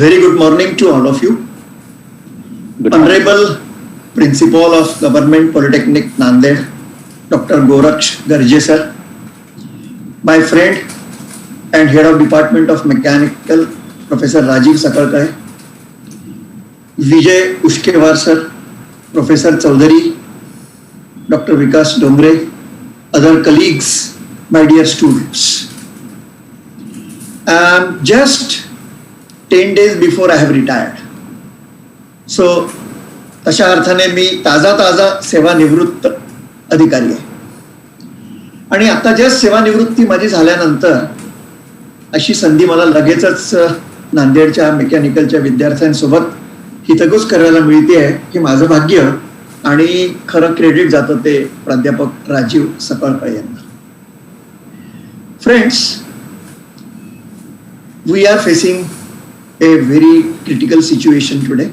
Very good morning to all of you. Honorable Principal of Government Polytechnic Nanded, Dr. Goraksh Garje sir, my friend and Head of Department of Mechanical, Professor Rajiv Sakalkar, Vijay Ushkewar sir, Professor Chaudhary, Dr. Vikas Dongre, other colleagues, my dear students. Just 10 days before I have retired. So, तशा अर्थाने मी ताजा सेवानिवृत्त अधिकारी आहे. आणि आता just सेवानिवृत्ती माझी झाल्यानंतर अशी संधी मला लगेचच नांदेडच्या मेकॅनिकलच्या विद्यार्थ्यांसोबत हितगुज करायला मिळते आहे, हे माझं भाग्य. आणि खरं क्रेडिट जातं ते प्राध्यापक राजीव सकळकर यांना. Friends, we are facing a very critical situation today.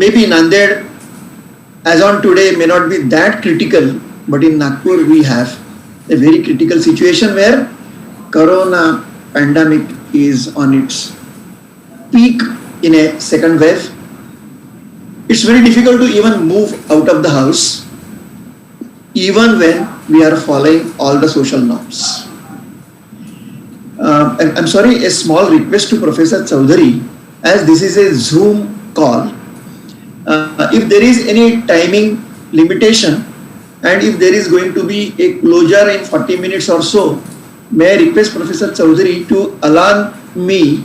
Maybe Nanded as on today may not be that critical, but in Nagpur we have a very critical situation where corona pandemic is on its peak in a second wave. It's very difficult to even move out of the house even when we are following all the social norms. I'm sorry, a small request to Professor Chaudhary, as this is a Zoom call. If there is any timing limitation and if there is going to be a closure in 40 minutes or so, may I request Professor Chaudhary to alarm me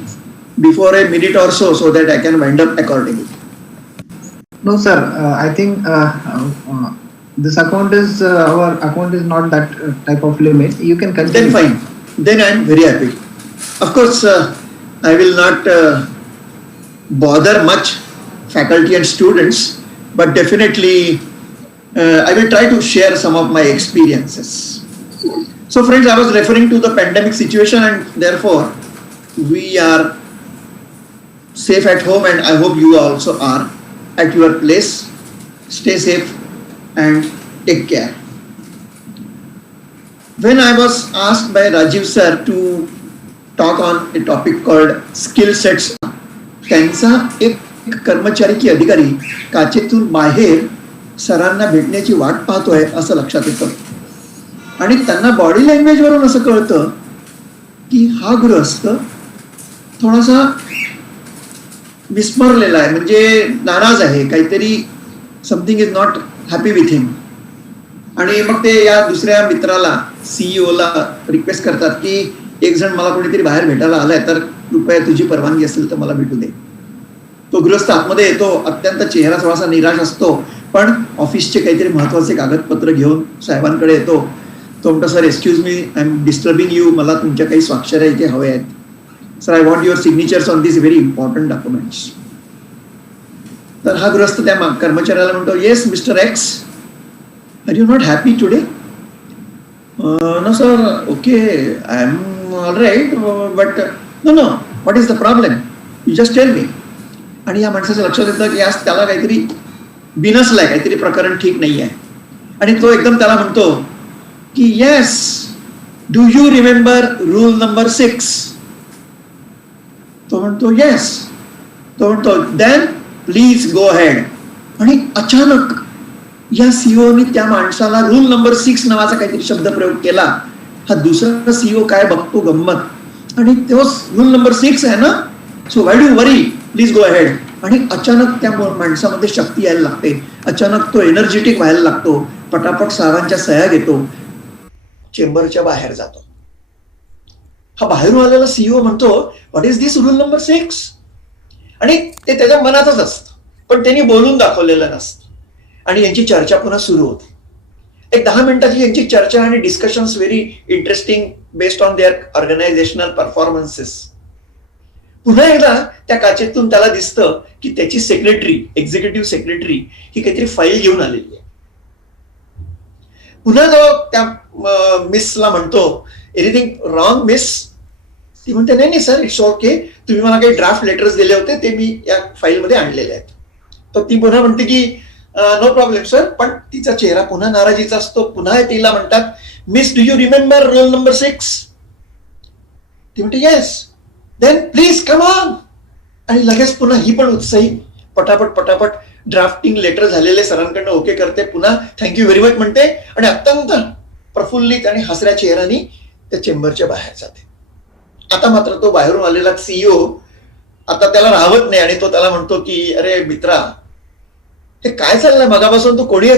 before a minute or so that I can wind up accordingly. No, sir. I think this account is our account is not that type of limit. You can continue. Then fine. Then I am very happy. Of course, I will not bother much faculty and students, but definitely I will try to share some of my experiences. So friends, I was referring to the pandemic situation, and therefore we are safe at home, and I hope you also are at your place. Stay safe and take care. When I was asked by Rajiv sir to talk on a topic called skill sets, त्यांचा एक कर्मचारी की अधिकारी काचेतून बाहेर सरांना भेटण्याची वाट पाहतोय असं लक्षात येतं. आणि त्यांना बॉडी लँग्वेज वरून असं कळतं की हा गृहस्थ थोडासा विस्मरलेला आहे, म्हणजे नाराज आहे, काहीतरी something is not happy with him. आणि मग ते या दुसऱ्या मित्राला, सीईओला रिक्वेस्ट करतात की एक जण मला कोणीतरी बाहेर भेटायला आलाय, तर कृपया तुझी परवानगी असेल तर मला भेटू दे. तो गृहस्थ आतमध्ये येतो, अत्यंत चेहरा थोडासा निराश असतो, पण ऑफिसचे काहीतरी महत्वाचे कागदपत्र घेऊन साहेबांकडे येतो. तो म्हणतो, sir excuse me, I am disturbing you, मला तुमच्या काही स्वाक्षऱ्या इथे हवे आहेत. Sir, I want your signatures on this very important documents. तर हा गृहस्थ त्या कर्मचाऱ्याला म्हणतो, yes mister x, are you not happy today? No sir, okay, I am all right, but no, what is the problem? You just tell me. आणि या माणसाच्या लक्षात येतं की आज त्याला काहीतरी बिनसलंय, काहीतरी प्रकरण ठीक नाही आहे. आणि तो एकदम त्याला म्हणतो की yes, do you remember rule number 6? तो म्हणतो येस. तो म्हणतो देन प्लीज गो हेड. आणि अचानक या सीईओनी त्या माणसाला रूल नंबर 6 नावाचा काहीतरी शब्द प्रयोग केला. हा दुसरा सीईओ काय बघतो गंमत, आणि तो रूल नंबर 6 आहे ना, so why do worry, please go ahead. आणि अचानक त्या माणसामध्ये शक्ती यायला लागते, अचानक तो एनर्जेटिक व्हायला लागतो, पटापट सारांच्या सह्या घेतो, चेंबरच्या बाहेर जातो. हा बाहेरून आलेला सीईओ म्हणतो, what is this rule number 6? आणि ते त्याच्या मनातच असतं, पण त्यांनी बोलून दाखवलेलं नसतं. आणि यांची चर्चा पुन्हा सुरू होते. एक 10 मिनिटाची यांची चर्चा आणि discussions, very interesting based on their organisational performances. पुन्हा एकदा त्या काचेतून त्याला दिसतं की त्याची सेक्रेटरी, एक्झिक्युटिव्ह सेक्रेटरी, ही काहीतरी फाईल घेऊन आलेली आहे. पुन्हा तो त्या मिसला म्हणतो, एनिथिंग रॉंग मिस? ती म्हणते, नाही सर, इट्स ओके, तुम्ही मला काही ड्राफ्ट लेटर्स दिले होते, ते मी या फाईलमध्ये आणलेले आहेत. तर ती पुन्हा म्हणते की नो प्रॉब्लेम सर, पण तिचा चेहरा पुन्हा नाराजीचा असतो. पुन्हा तिला म्हणतात, miss, do you remember roll number 6? ती म्हणते, yes. Then please come on. आणि लगेच पुन्हा ही पण उत्साही पटापट ड्राफ्टिंग लेटर झालेले सरांकडनं ओके करते, पुन्हा थँक्यू व्हेरी मच म्हणते आणि अत्यंत प्रफुल्लित आणि हसऱ्या चेहऱ्याने त्या चेंबरच्या बाहेर जाते. आता मात्र तो बाहेरून आलेला सीईओ आता त्याला राहत नाही आणि तो त्याला म्हणतो की अरे मित्रा, हे काय चाललंय, मगापासून तू कोणी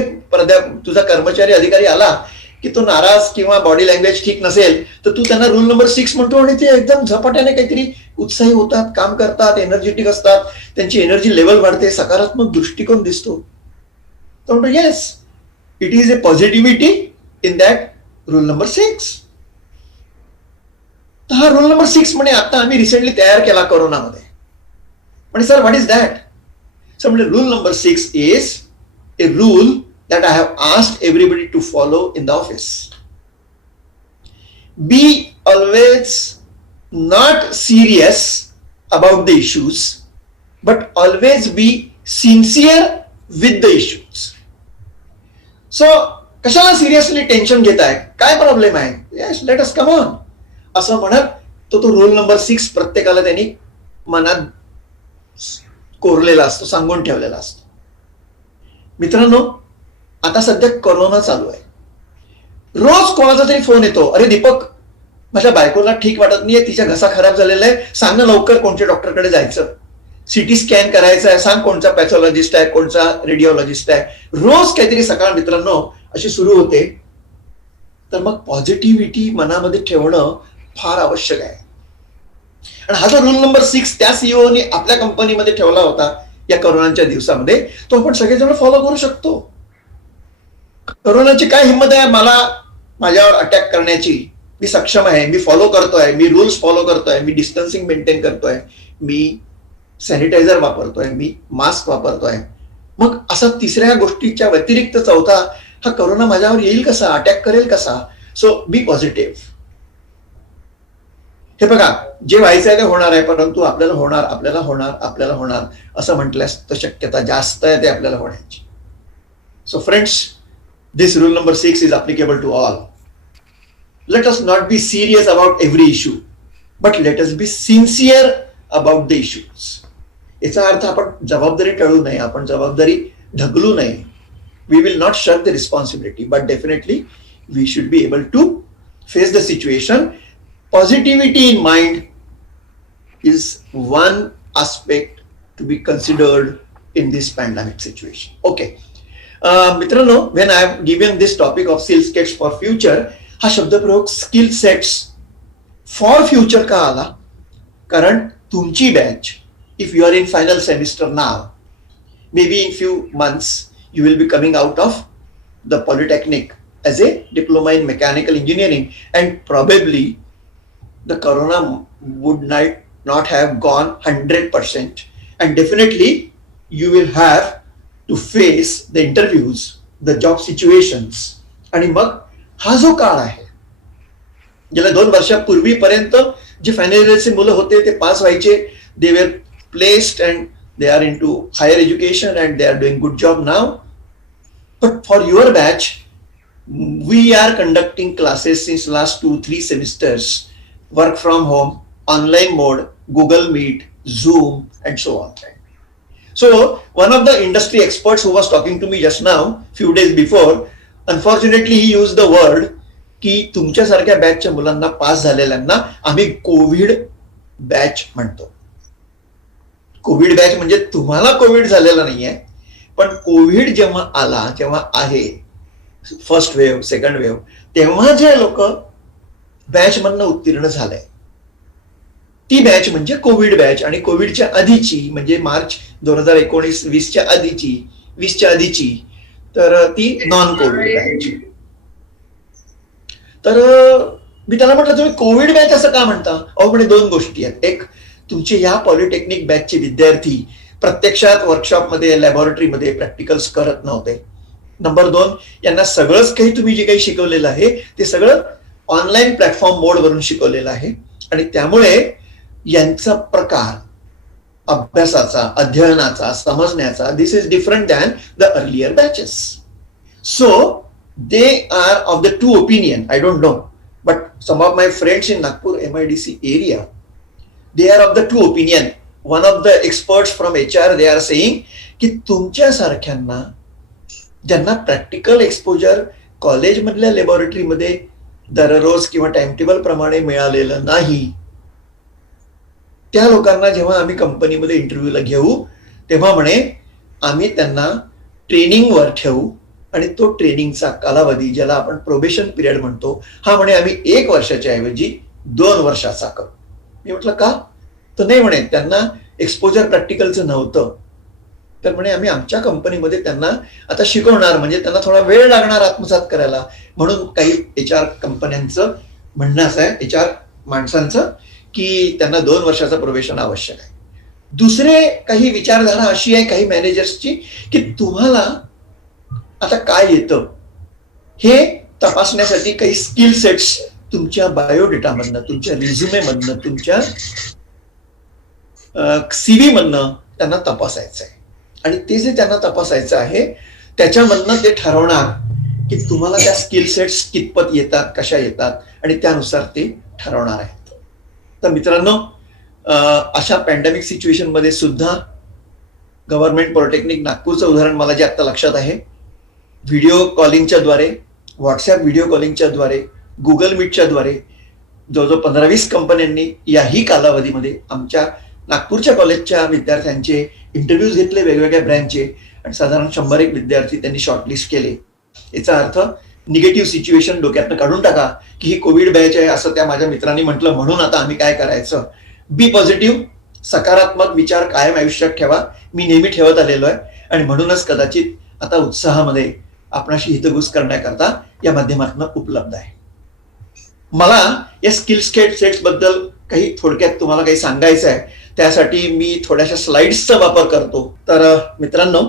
तुझा कर्मचारी अधिकारी आला की तो नाराज किंवा बॉडी लँग्वेज ठीक नसेल तर तू त्यांना रूल नंबर 6 म्हणतो आणि ते एकदम झपाट्याने काहीतरी उत्साही होतात, काम करतात, एनर्जेटिक असतात, त्यांची एनर्जी लेवल वाढते, सकारात्मक दृष्टिकोन दिसतो. तो म्हणतो yes, it is a positivity in that rule number 6. तर हा रूल नंबर 6 म्हणे आता आम्ही रिसेंटली तयार केला कोरोनामध्ये. म्हणे sir what is that? Sir म्हणजे rule number 6 is a rule that I have asked everybody to follow in the office. Be always not serious about the issues, but always be sincere with the issues. So, कशाला seriously tension घेताय, काय problem आहे, yes let us come on असं म्हणत तो rule number 6 प्रत्येकाला त्यांनी मनात कोरलेला असतो, सांगून ठेवलेला असतो. मित्रांनो, आता सध्या कोरोना चालू आहे. रोज कोणाचा तरी फोन येतो, अरे दीपक माझ्या बायकोला ठीक वाटत नाहीये, तिचा घसा खराब झालेला आहे, सांग ना लवकर कोणत्या डॉक्टरकडे जायचं, सिटी स्कॅन करायचा आहे, सांग कोणता पॅथॉलॉजिस्ट आहे, कोणता रेडिओलॉजिस्ट आहे. रोज काहीतरी सकाळ मित्रांनो अशी सुरू होते. तर मग पॉझिटिव्हिटी मनामध्ये ठेवणं फार आवश्यक आहे. आणि हा जो रूल नंबर 6 त्या सीईओने आपल्या कंपनीमध्ये ठेवला होता या कोरोनाच्या दिवसामध्ये, तो आपण सगळेजण फॉलो करू शकतो. कोरोनाची काय हिंमत आहे मला माझ्यावर अटॅक करण्याची, मी सक्षम आहे, मी फॉलो करतोय, मी रूल्स फॉलो करतोय, मी डिस्टन्सिंग मेंटेन करतोय, मी सॅनिटायझर वापरतोय, मी मास्क वापरतोय. मग असा तिसऱ्या गोष्टीच्या व्यतिरिक्त चौथा हा कोरोना माझ्यावर येईल कसा, अटॅक करेल कसा. सो बी पॉझिटिव्ह. हे बघा, जे व्हायचं आहे ते होणार आहे, परंतु आपल्याला होणार असं म्हटल्यास तर शक्यता जास्त आहे ते आपल्याला होण्याची. So friends, this rule number 6 is applicable to all. Let us not be serious about every issue, but let us be sincere about the issues. याचा अर्थ आपण जबाबदारी टाळू नये, आपण जबाबदारी ढकलू नये. We will not shirk the responsibility, but definitely we should be able to face the situation. Positivity in mind is one aspect to be considered in this pandemic situation. Okay. मित्रांनो, when I have given this topic of skill sets for future, हा शब्दप्रयोग skill sets for future का आला? कारण तुमची batch, if you are in final semester now, may be in few months you will be coming out of the polytechnic as a diploma in mechanical engineering, and probably the corona would not have gone 100%, and definitely you will have to face the interviews, the job situations. आणि मग हा जो काळ आहे, गेल्या 2 वर्षापूर्वीपर्यंत जे final इयरचे मुलं होते ते पास व्हायचे, they were placed and they are into higher education and they are doing good job now. But for your batch, we are conducting classes since last 2-3 semesters, work from home, online mode, Google Meet, Zoom, and so on. So one of the industry experts who was talking to me just now, few days before, unfortunately he used the word की तुमच्यासारख्या बॅचच्या मुलांना, pass झालेल्यांना आम्ही Covid batch म्हणतो. Covid batch म्हणजे तुम्हाला Covid झालेला नाहीये, पण कोविड जेव्हा आला, जेव्हा आहे फर्स्ट वेव्ह, सेकंड वेव्ह, तेव्हा जे लोक बॅच मधनं उत्तीर्ण झालंय ती बॅच म्हणजे कोविड बॅच. आणि कोविडच्या आधीची म्हणजे मार्च 2019-20च्या आधीची तर ती नॉन कोविड बॅच. तर मी त्याला म्हटलं तुम्ही कोविड बॅच असं का म्हणता? अहो म्हणजे 2 गोष्टी आहेत. एक, तुमचे ह्या पॉलिटेक्निक बॅचचे विद्यार्थी प्रत्यक्षात वर्कशॉपमध्ये, लॅबोरेटरीमध्ये प्रॅक्टिकल्स करत नव्हते. नंबर 2, यांना सगळंच काही तुम्ही जे काही शिकवलेलं आहे ते सगळं ऑनलाईन प्लॅटफॉर्म मोडवरून शिकवलेलं आहे, आणि त्यामुळे यांचा प्रकार अभ्यासाचा, अध्ययनाचा, समजण्याचा, this is different than the earlier batches. So they are of the 2 opinion. I don't know, but some of my friends in Nagpur MIDC area, they are of the two opinion. One of the experts from HR they are saying की तुमच्यासारख्यांना ज्यांना practical exposure कॉलेजमधल्या लॅबोरेटरीमध्ये दररोज किंवा timetable प्रमाणे मिळालेलं नाही, त्या लोकांना जेव्हा आम्ही कंपनीमध्ये इंटरव्ह्यूला घेऊ तेव्हा म्हणे आम्ही त्यांना ट्रेनिंगवर ठेवू आणि तो ट्रेनिंगचा कालावधी ज्याला आपण प्रोबेशन पिरियड म्हणतो हा म्हणे आम्ही 1 वर्षाच्या ऐवजी 2 वर्षाचा करू. मी म्हटलं का? तर नाही म्हणे त्यांना एक्सपोजर प्रॅक्टिकलचं नव्हतं, तर म्हणे आम्ही आमच्या कंपनीमध्ये त्यांना आता शिकवणार, म्हणजे त्यांना थोडा वेळ लागणार आत्मसात करायला, म्हणून काही HR कंपन्यांचं म्हणणं असं आहे, HR माणसांचं, की त्यांना 2 वर्षाचं प्रोबेशन आवश्यक आहे. दुसरे काही विचारधारा अशी आहे काही मॅनेजर्सची की तुम्हाला आता काय येतं हे तपासण्यासाठी काही स्किल सेट्स तुमच्या बायोडेटामधनं, तुमच्या रिझ्युमे मधनं, तुमच्या CV मधनं त्यांना तपासायचं आहे. आणि ते जे त्यांना तपासायचं आहे त्याच्यामधनं ते ठरवणार की तुम्हाला त्या स्किल सेट्स कितपत येतात, कशा येतात, आणि त्यानुसार ते ठरवणार आहेत. तर मित्रांनो, अशा पॅन्डेमिक सिच्युएशन मध्ये सुद्धा गव्हर्नमेंट पॉलिटेक्निक नागपूरचं उदाहरण मला जे आता लक्षात आहे, व्हिडिओ कॉलिंगच्या द्वारे, व्हॉट्सॲप व्हिडिओ कॉलिंगच्या द्वारे, गुगल मीटच्या द्वारे जवळजवळ 15-20 कंपन्यांनी याही कालावधीमध्ये आमच्या नागपूरच्या कॉलेजच्या विद्यार्थ्यांचे इंटरव्ह्यूज घेतले वेगवेगळ्या ब्रँचचे, आणि साधारण 100-1 विद्यार्थी त्यांनी शॉर्टलिस्ट केले. याचा अर्थ निगेटिव्ह सिच्युएशन डोक्यातनं काढून टाका की ही कोविड बॅच आहे असं त्या माझ्या मित्रांनी म्हटलं म्हणून आता आम्ही काय करायचं. बी पॉझिटिव्ह, सकारात्मक विचार कायम आयुष्यात ठेवा. मी नेहमी ठेवत आलेलो आहे, आणि म्हणूनच कदाचित आता उत्साहामध्ये आपणाशी हितगुज करण्याकरता या माध्यमातून उपलब्ध आहे. मला या स्किल सेट्स बद्दल काही थोडक्यात तुम्हाला काही सांगायचं आहे, त्यासाठी मी थोड्याशा स्लाइड्सचा वापर करतो. तर मित्रांनो,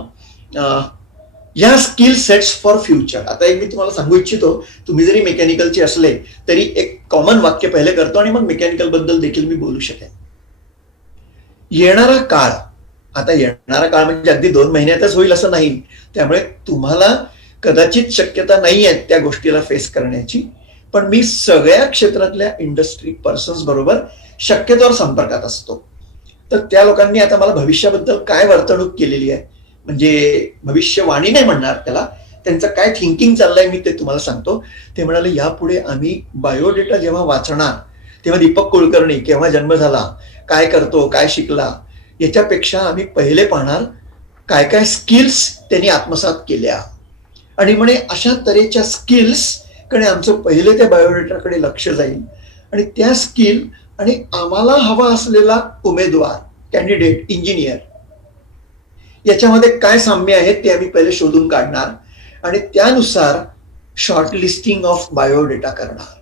या स्किल सेट्स फॉर फ्युचर, आता एक मी तुम्हाला सांगू इच्छितो, तुम्ही जरी मेकॅनिकलचे असले तरी एक कॉमन वाक्य पहिले करतो आणि मग मेकॅनिकल बद्दल देखील मी बोलू शकेन. येणारा काळ, आता येणारा काळ म्हणजे अगदी 2 महिन्यातच होईल असं नाही, त्यामुळे तुम्हाला कदाचित शक्यता नाही आहे त्या गोष्टीला फेस करण्याची, पण मी सगळ्या क्षेत्रातल्या इंडस्ट्री पर्सन्स बरोबर शक्यतोवर संपर्कात असतो. तर त्या लोकांनी आता मला भविष्याबद्दल काय वर्तणूक केलेली आहे, म्हणजे भविष्यवाणी नाही म्हणणार त्याला, त्यांचं काय थिंकिंग चाललंय मी ते तुम्हाला सांगतो. ते म्हणाले यापुढे आम्ही बायोडेटा जेव्हा वाचणार तेव्हा दीपक कुलकर्णी केव्हा जन्म झाला, काय करतो, काय शिकला, याच्यापेक्षा आम्ही पहिले पाहणार काय काय स्किल्स त्यांनी आत्मसात केल्या, आणि म्हणे अशा तऱ्हेच्या स्किल्स कडे आमचं पहिले त्या बायोडेटाकडे लक्ष जाईल, आणि त्या स्किल आणि आम्हाला हवा असलेला उमेदवार, कॅन्डिडेट, इंजिनियर याच्यामध्ये काय साम्य आहे ते आम्ही पहिले शोधून काढणार, आणि त्यानुसार शॉर्टलिस्टिंग ऑफ बायोडेटा करणार.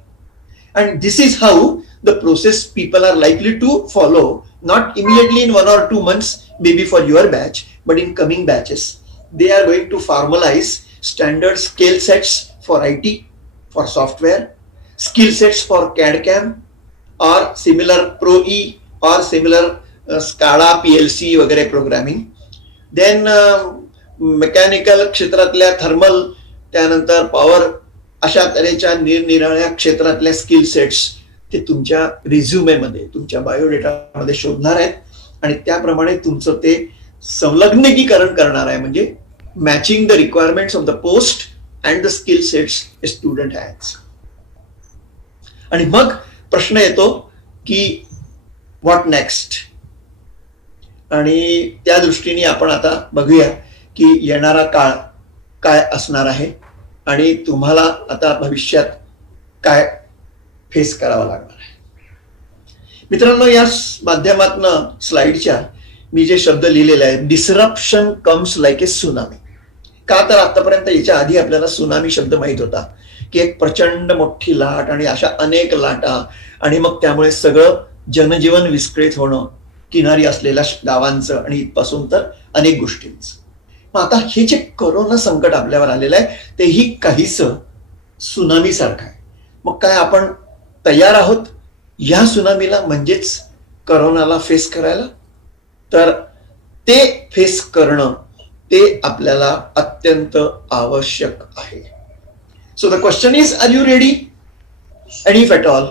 And this is how the process people are likely to follow, not immediately in 1 or 2 months, maybe for your batch, but in coming batches. They are going to formalize standard skill sets for IT, for software, skill sets for CAD/CAM, or similar Pro-E, or similar SCADA, PLC वगैरे programming. Then mechanical क्षेत्रातल्या thermal, त्यानंतर power, अशा तऱ्हेच्या निरनिराळ्या क्षेत्रातल्या skill sets ते तुमच्या रिझ्युमेमध्ये, तुमच्या बायोडेटामध्ये शोधणार आहेत, आणि त्याप्रमाणे तुमचं ते संलग्निकीकरण करणार आहे, म्हणजे matching the requirements of the post and the skill sets A student has. आणि मग प्रश्न येतो की व्हॉट नेक्स्ट, आणि त्या दृष्टीने आपण आता बघूया की येणारा काळ काय असणार आहे आणि तुम्हाला आता भविष्यात काय फेस करावं लागणार आहे. मित्रांनो, या माध्यमातनं स्लाइडच्या मी जे शब्द लिहिलेले आहेत, डिसरप्शन कम्स लाईक ए सुनामी. का तर आतापर्यंत याच्या आधी आपल्याला सुनामी शब्द माहित होता की एक प्रचंड मोठी लाट आणि अशा अनेक लाटा, आणि मग त्यामुळे सगळं जनजीवन विस्कळीत होणं, किनारी असलेल्या गावांचं आणि इथपासून तर अनेक गोष्टींचं. मग आता हे जे कोरोना संकट आपल्यावर आलेलं आहे तेही काहीसं सुनामी सारखं आहे. मग काय आपण तयार आहोत या सुनामीला, म्हणजेच कोरोनाला फेस करायला? तर ते फेस करणं ते आपल्याला अत्यंत आवश्यक आहे. So the question is, are you ready? And if at all,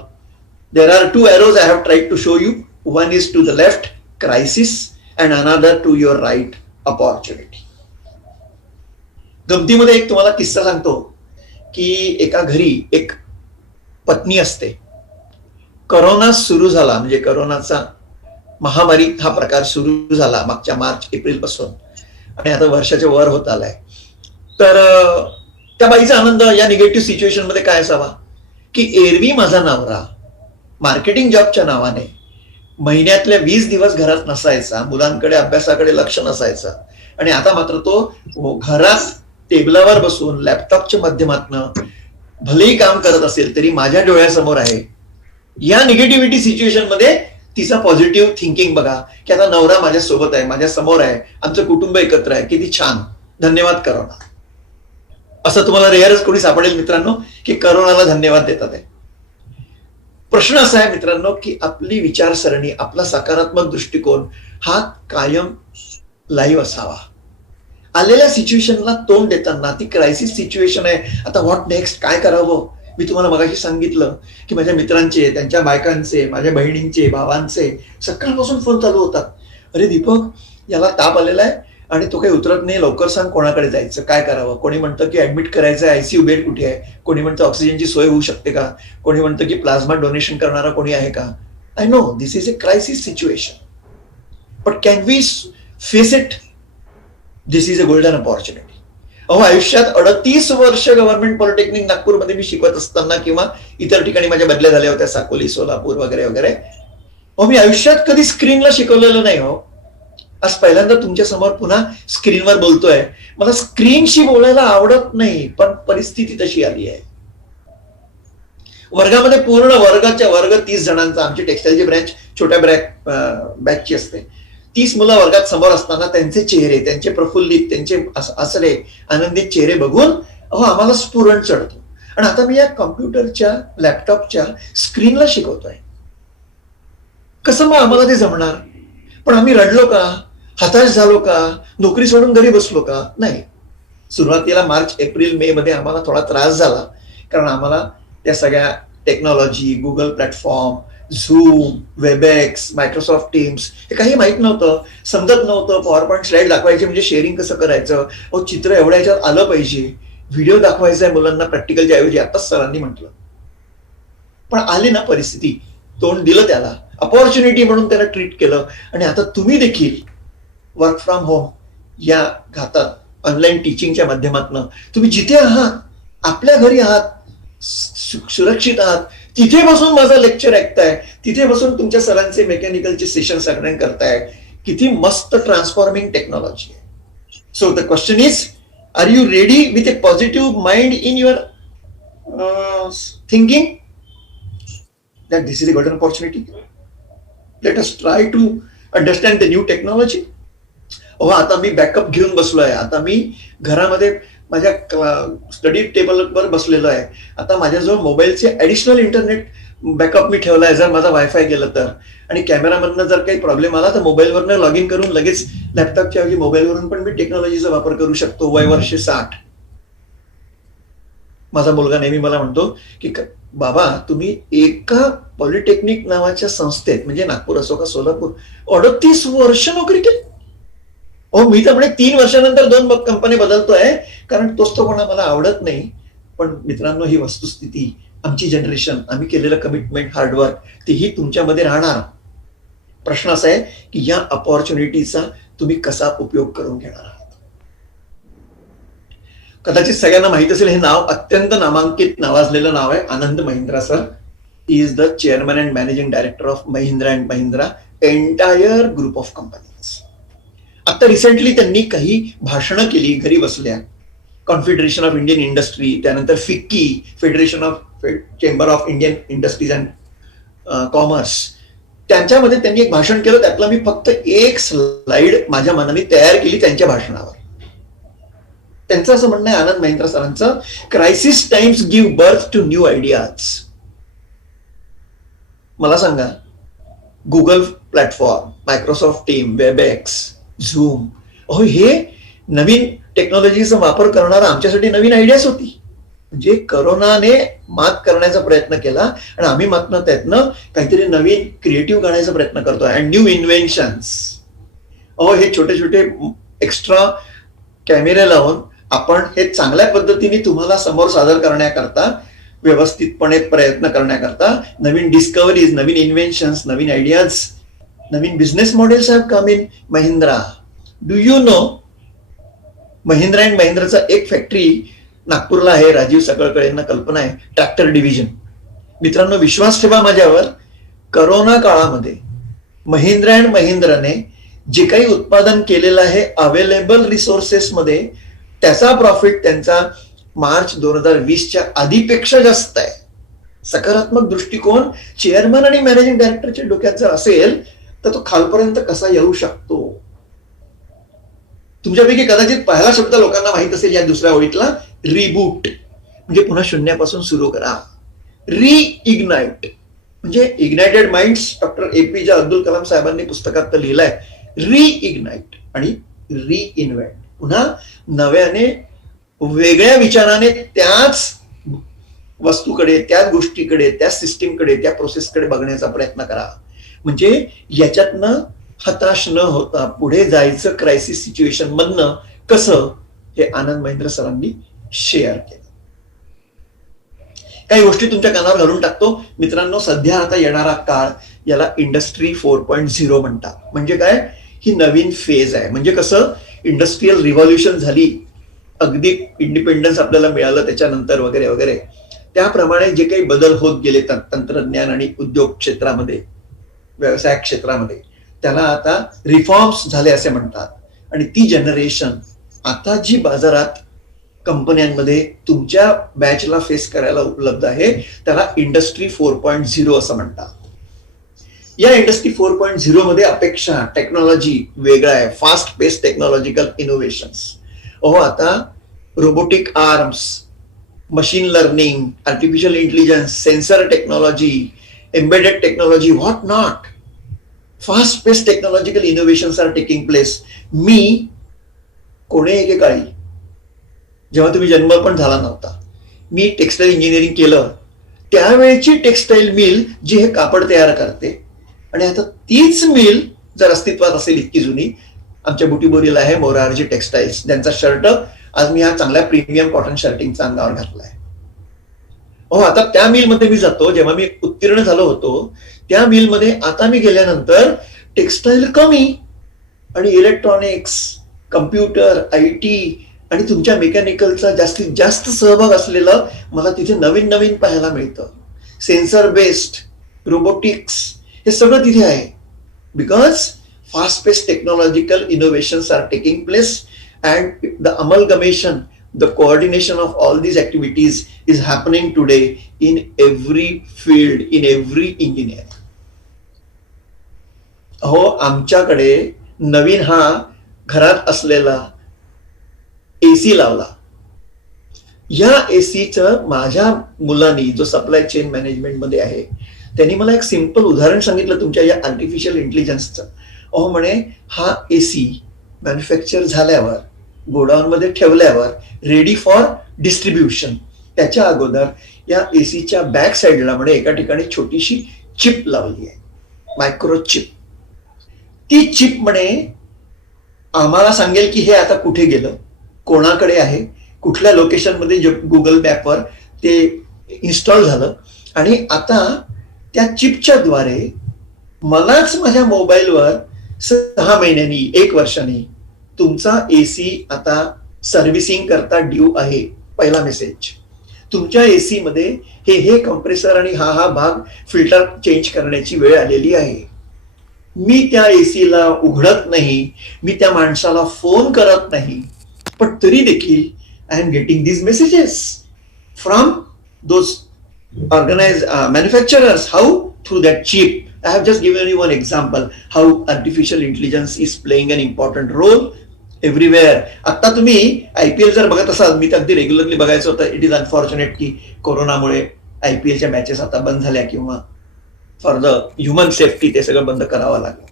there are 2 arrows I have tried to show you. One is to the left crisis and another to your right opportunity. गमतीमध्ये एक तुम्हाला किस्सा सांगतो की एका घरी एक पत्नी असते. करोना सुरू झाला, म्हणजे करोनाचा महामारी हा प्रकार सुरू झाला मागच्या मार्च एप्रिल पासून, आणि आता वर्षाच्या वर होत आलाय. तर त्या बाईचा आनंद या निगेटिव्ह सिच्युएशन मध्ये काय असावा की एरवी माझा नवरा मार्केटिंग जॉबच्या नावाने महिन्यातल्या 20 दिवस घरात नसायचा, मुलांकडे अभ्यासाकडे लक्ष नसायचं, आणि आता मात्र तो घरात टेबलावर बसून लॅपटॉपच्या माध्यमातून भलेही काम करत असेल तरी माझ्या डोळ्यासमोर आहे. या निगेटिव्हिटी सिच्युएशन मध्ये तिचा पॉझिटिव्ह थिंकिंग बघा की आता नवरा माझ्या सोबत आहे, माझ्या समोर आहे, आमचं कुटुंब एकत्र आहे, किती छान, धन्यवाद करोना. असं तुम्हाला रेअरच कोणी सापडेल मित्रांनो की करोनाला धन्यवाद देतात आहे. प्रश्न असा आहे मित्रांनो की आपली विचारसरणी, आपला सकारात्मक दृष्टिकोन हा कायम लाईव्ह असावा. आलेल्या सिच्युएशनला तोंड देताना, ती क्रायसिस सिच्युएशन आहे, आता व्हॉट नेक्स्ट, काय करावं. मी तुम्हाला मगाशी सांगितलं की माझ्या मित्रांचे, त्यांच्या बायकांचे, माझ्या बहिणींचे, भावांचे सकाळपासून फोन चालू होतात. अरे दीपक, याला ताप आलेला आहे आणि तो काही उतरत नाही, लवकर सांग कोणाकडे जायचं, काय करावं. कोणी म्हणतं की ऍडमिट करायचं आहे, आयसीयू बेड कुठे आहे, कोणी म्हणतं ऑक्सिजनची सोय होऊ शकते का, कोणी म्हणतं की प्लाझ्मा डोनेशन करणारा कोणी आहे का. I know this is a crisis situation, but can we face it. This is a golden opportunity. आयुष्यात 38 वर्ष गव्हर्नमेंट पॉलिटेक्निक नागपूरमध्ये मी शिकवत असताना किंवा इतर ठिकाणी माझ्या बदल्या झाल्या होत्या, साकोली, सोलापूर वगैरे वगैरे, मी आयुष्यात कधी स्क्रीनला शिकवलेलं नाही हो. आज पहिल्यांदा तुमच्या समोर पुन्हा स्क्रीनवर बोलतोय. मला स्क्रीनशी बोलायला आवडत नाही, पण परिस्थिती तशी आली आहे. वर्गामध्ये पूर्ण वर्ग 30 जणांचा, आमची टेक्स्टाईलची ब्रँच छोट्या बॅचची असते. 30 मुलं वर्गात समोर असताना त्यांचे चेहरे, त्यांचे प्रफुल्लित, त्यांचे असरे, आनंदित चेहरे बघून आम्हाला स्फुरण चढतो. आणि आता मी या कॉम्प्युटरच्या, लॅपटॉपच्या स्क्रीनला शिकवतोय. कसं मग आम्हाला ते जमणार. पण आम्ही रडलो का, हताश झालो का, नोकरी सोडून घरी बसलो का, नाही. सुरुवातीला मार्च एप्रिल मे मध्ये आम्हाला थोडा त्रास झाला, कारण आम्हाला त्या सगळ्या technology, Google platform, zoom, Webex, Microsoft teams हे काही माहित नव्हतं, समजत नव्हतं. पॉवर पॉईंट स्लाइड दाखवायची म्हणजे शेअरिंग कसं करायचं, चित्र एवढ्या ह्याच्यात आलं पाहिजे, व्हिडिओ दाखवायचा आहे मुलांना प्रॅक्टिकलच्या ऐवजी, आताच सरांनी म्हटलं. पण आली ना परिस्थिती, तोंड दिलं त्याला, अपॉर्च्युनिटी म्हणून त्याला ट्रीट केलं. आणि आता तुम्ही देखील वर्क फ्रॉम होम या घातात ऑनलाईन टीचिंगच्या माध्यमातून तुम्ही जिथे आहात, आपल्या घरी आहात, सुरक्षित आहात, तिथे बसून माझं लेक्चर ऐकताय, तिथे बसून तुमच्या सरांचे मेकॅनिकलचे सेशन अटेंड करताय. किती मस्त ट्रान्सफॉर्मिंग टेक्नॉलॉजी आहे. So the question is, are you ready with a positive mind in your thinking that this is a golden opportunity? Let us try to understand the new technology. आता मी backup घेऊन बसलोय. आता मी घरामध्ये माझ्या study टेबलवर बसलेलो आहे. आता माझ्याजवळ मोबाईलचे ऍडिशनल इंटरनेट बॅकअप मी ठेवलाय, जर माझा वायफाय गेलं तर. आणि कॅमेरामधनं जर काही प्रॉब्लेम आला तर मोबाईलवरनं लॉग इन करून लगेच लॅपटॉपच्या ऐवजी मोबाईलवरून पण मी टेक्नॉलॉजीचा वापर करू शकतो. वय वर्ष 60. माझा मुलगा नेहमी मला म्हणतो की बाबा, तुम्ही एका पॉलिटेक्निक नावाच्या संस्थेत, म्हणजे नागपूर असो का सोलापूर, 38 वर्ष नोकरी केली. मी तर म्हणे 3 वर्षानंतर 2 कंपनी बदलतोय, कारण तोच तो कोणा मला आवडत नाही. पण मित्रांनो, ही वस्तुस्थिती, आमची जनरेशन, आम्ही केलेलं कमिटमेंट, हार्डवर्क, तेही तुमच्यामध्ये राहणार. प्रश्न असा आहे की या अपॉर्च्युनिटीचा तुम्ही कसा उपयोग करून घेणार आहात. कदाचित सगळ्यांना माहित असेल, हे नाव अत्यंत नामांकित, नावाजलेलं नाव आहे. Anand Mahindra sir. He is the chairman and managing director of Mahindra and Mahindra entire group of companies. आता रिसेंटली त्यांनी काही भाषणं केली घरी बसल्या. कॉन्फेडरेशन ऑफ इंडियन इंडस्ट्री, त्यानंतर FICCI, Federation of Chamber of Indian Industries and Commerce, त्यांच्यामध्ये त्यांनी एक भाषण केलं. त्यातलं मी फक्त एक स्लाइड माझ्या मनाने तयार केली त्यांच्या भाषणावर. त्यांचं असं म्हणणं आहे, आनंद महिंद्रा सरांचं, crisis times give birth to new ideas. मला सांगा, Google platform, Microsoft team, Webex, Zoom, हे नवीन टेक्नॉलॉजीचा वापर करणारा आमच्यासाठी नवीन आयडियाच होती. म्हणजे करोनाने मात करण्याचा प्रयत्न केला आणि आम्ही मात्र त्यातनं काहीतरी नवीन क्रिएटिव्ह करण्याचा प्रयत्न करतोय अँड न्यू इन्व्हेन्शन्स. हे छोटे छोटे एक्स्ट्रा कॅमेरे लावून आपण हे चांगल्या पद्धतीने तुम्हाला समोर सादर करण्याकरता, व्यवस्थितपणे प्रयत्न करण्याकरता नवीन डिस्कव्हरीज, नवीन इन्व्हेन्शन्स, नवीन आयडियाज, नवीन business models have come in Mahindra. Do you know Mahindra and महिंद्राचा एक फॅक्टरी नागपूरला आहे, राजीव सकळकर यांना कल्पना आहे, ट्रॅक्टर डिव्हिजन. मित्रांनो, विश्वास ठेवा माझ्यावर, करोना काळामध्ये महिंद्रा अँड महिंद्राने जे काही उत्पादन केलेलं आहे अवेलेबल रिसोर्सेस मध्ये, त्याचा प्रॉफिट त्यांचा मार्च 2020च्या आधीपेक्षा जास्त आहे. सकारात्मक दृष्टिकोन चेअरमन आणि मॅनेजिंग डायरेक्टरच्या डोक्यात जर असेल तर तो खालपर्यंत कसा येऊ शकतो. तुमच्यापैकी कदाचित पहिला शब्द लोकांना माहित असेल या दुसऱ्या ओळीतला, रिबूट, म्हणजे पुन्हा शून्यापासून सुरू करा. रिइग्नाइट म्हणजे ignited minds, doctor APJ Abdul Kalam साहेबांनी पुस्तकात लिहिलंय. रिइग्नाइट आणि रिइन्व्हेंट, पुन्हा नव्याने वेगळ्या विचाराने त्याच वस्तूकडे, त्याच गोष्टीकडे, त्या सिस्टीमकडे, त्या प्रोसेसकडे बघण्याचा प्रयत्न करा. म्हणजे याच्यातनं हताश न होता पुढे जायचं क्रायसिस सिच्युएशन मधनं कसं, हे आनंद महिंद्र सरांनी शेअर केलं. काही गोष्टी तुमच्या कानावर घालून टाकतो. मित्रांनो, सध्या आता येणारा काळ याला इंडस्ट्री 4.0 म्हणतात. म्हणजे काय, ही नवीन फेज आहे. म्हणजे कसं, इंडस्ट्रियल रिव्हॉल्युशन झाली, अगदी इंडिपेंडन्स आपल्याला मिळालं त्याच्यानंतर वगैरे वगैरे, त्याप्रमाणे जे काही बदल होत गेले तंत्रज्ञान आणि उद्योग क्षेत्रामध्ये, व्यवसाय क्षेत्रामध्ये, त्याला आता रिफॉर्म्स झाले असे म्हणतात. आणि ती जनरेशन आता जी बाजारात कंपन्यांमध्ये तुमच्या बॅचला फेस करायला उपलब्ध आहे, त्याला इंडस्ट्री 4.0 असं म्हणतात. या इंडस्ट्री 4.0 मध्ये अपेक्षा टेक्नॉलॉजी वेगळा आहे, फास्ट पेस टेक्नॉलॉजिकल इनोव्हेशन्स. आता robotic arms, machine learning, artificial intelligence, sensor technology, embedded technology, what not, fast pace technological innovations are taking place. मी कोणे एकेकाळी, जेव्हा तुम्ही जन्म पण झाला नव्हता, मी टेक्सटाईल इंजिनिअरिंग केलं, त्यावेळेची टेक्सटाईल मिल जी हे कापड तयार करते, आणि आता तीच मिल जर अस्तित्वात असेल इतकी जुनी, आमच्या बुटीबोरीला आहे मोरारजी टेक्सटाईल्स, ज्यांचा शर्ट आज मी हा चांगल्या प्रीमियम कॉटन शर्टिंगचा अंगावर घातलाय. आता त्या मिलमध्ये मी जातो. जेव्हा मी उत्तीर्ण झालो होतो त्या मिलमध्ये आता मी गेल्यानंतर टेक्सटाईल कमी आणि इलेक्ट्रॉनिक्स, कम्प्युटर, IT आणि तुमच्या मेकॅनिकलचा जास्तीत जास्त सहभाग असलेलं मला तिथे नवीन नवीन पाहायला मिळतं. सेन्सर बेस्ड, रोबोटिक्स, हे सगळं तिथे आहे. Because fast paced technological innovations are taking place, and the amalgamation, the coordination of all these activities is happening today in every field, in every engineer. आमच्याकडे नवीन हा घरात असलेला AC लावला. या ACचं माझ्या मुलांनी, जो सप्लाय चेन मॅनेजमेंट मध्ये आहे, त्यांनी मला एक सिंपल उदाहरण सांगितलं तुमच्या या आर्टिफिशियल इंटेलिजन्सचं. म्हणे हा AC मॅन्युफॅक्चर झाल्यावर, गोडाऊन मध्ये ठेवल्यावर, रेडी फॉर डिस्ट्रीब्युशन, त्याच्या अगोदर या ACच्या बॅक साईडला म्हणे एका ठिकाणी छोटीशी चिप लावली आहे, मायक्रो चिप. ती चिप म्हणे आम्हाला सांगेल की हे आता कुठे गेलं, कोणाकडे आहे, कुठल्या लोकेशन मध्ये गुगल मॅपवर ते इन्स्टॉल झालं, आणि आता त्या चिपच्या द्वारे मलाच माझ्या मोबाईलवर 6 महिन्यांनी, 1 वर्षांनी तुमचा AC आता सर्व्हिसिंग करता ड्यू आहे. पहिला मेसेज, तुमच्या AC मध्ये हे कंप्रेसर आणि हा भाग फिल्टर चेंज करण्याची वेळ आलेली आहे. मी त्या AC ला उघडत नाही, मी त्या माणसाला फोन करत नाही, पण तरी देखील I am getting these messages from those organise manufacturers. How? Through that chip. I have just given you one example how artificial intelligence is playing an important role everywhere. आता तुम्ही IPL जर बघत असाल, मी तर अगदी रेग्युलरली बघायचं होतं. It is unfortunate की कोरोनामुळे IPLच्या मॅचेस आता बंद झाल्या, किंवा फॉर द ह्युमन सेफ्टी ते सगळं बंद करावं लागलं.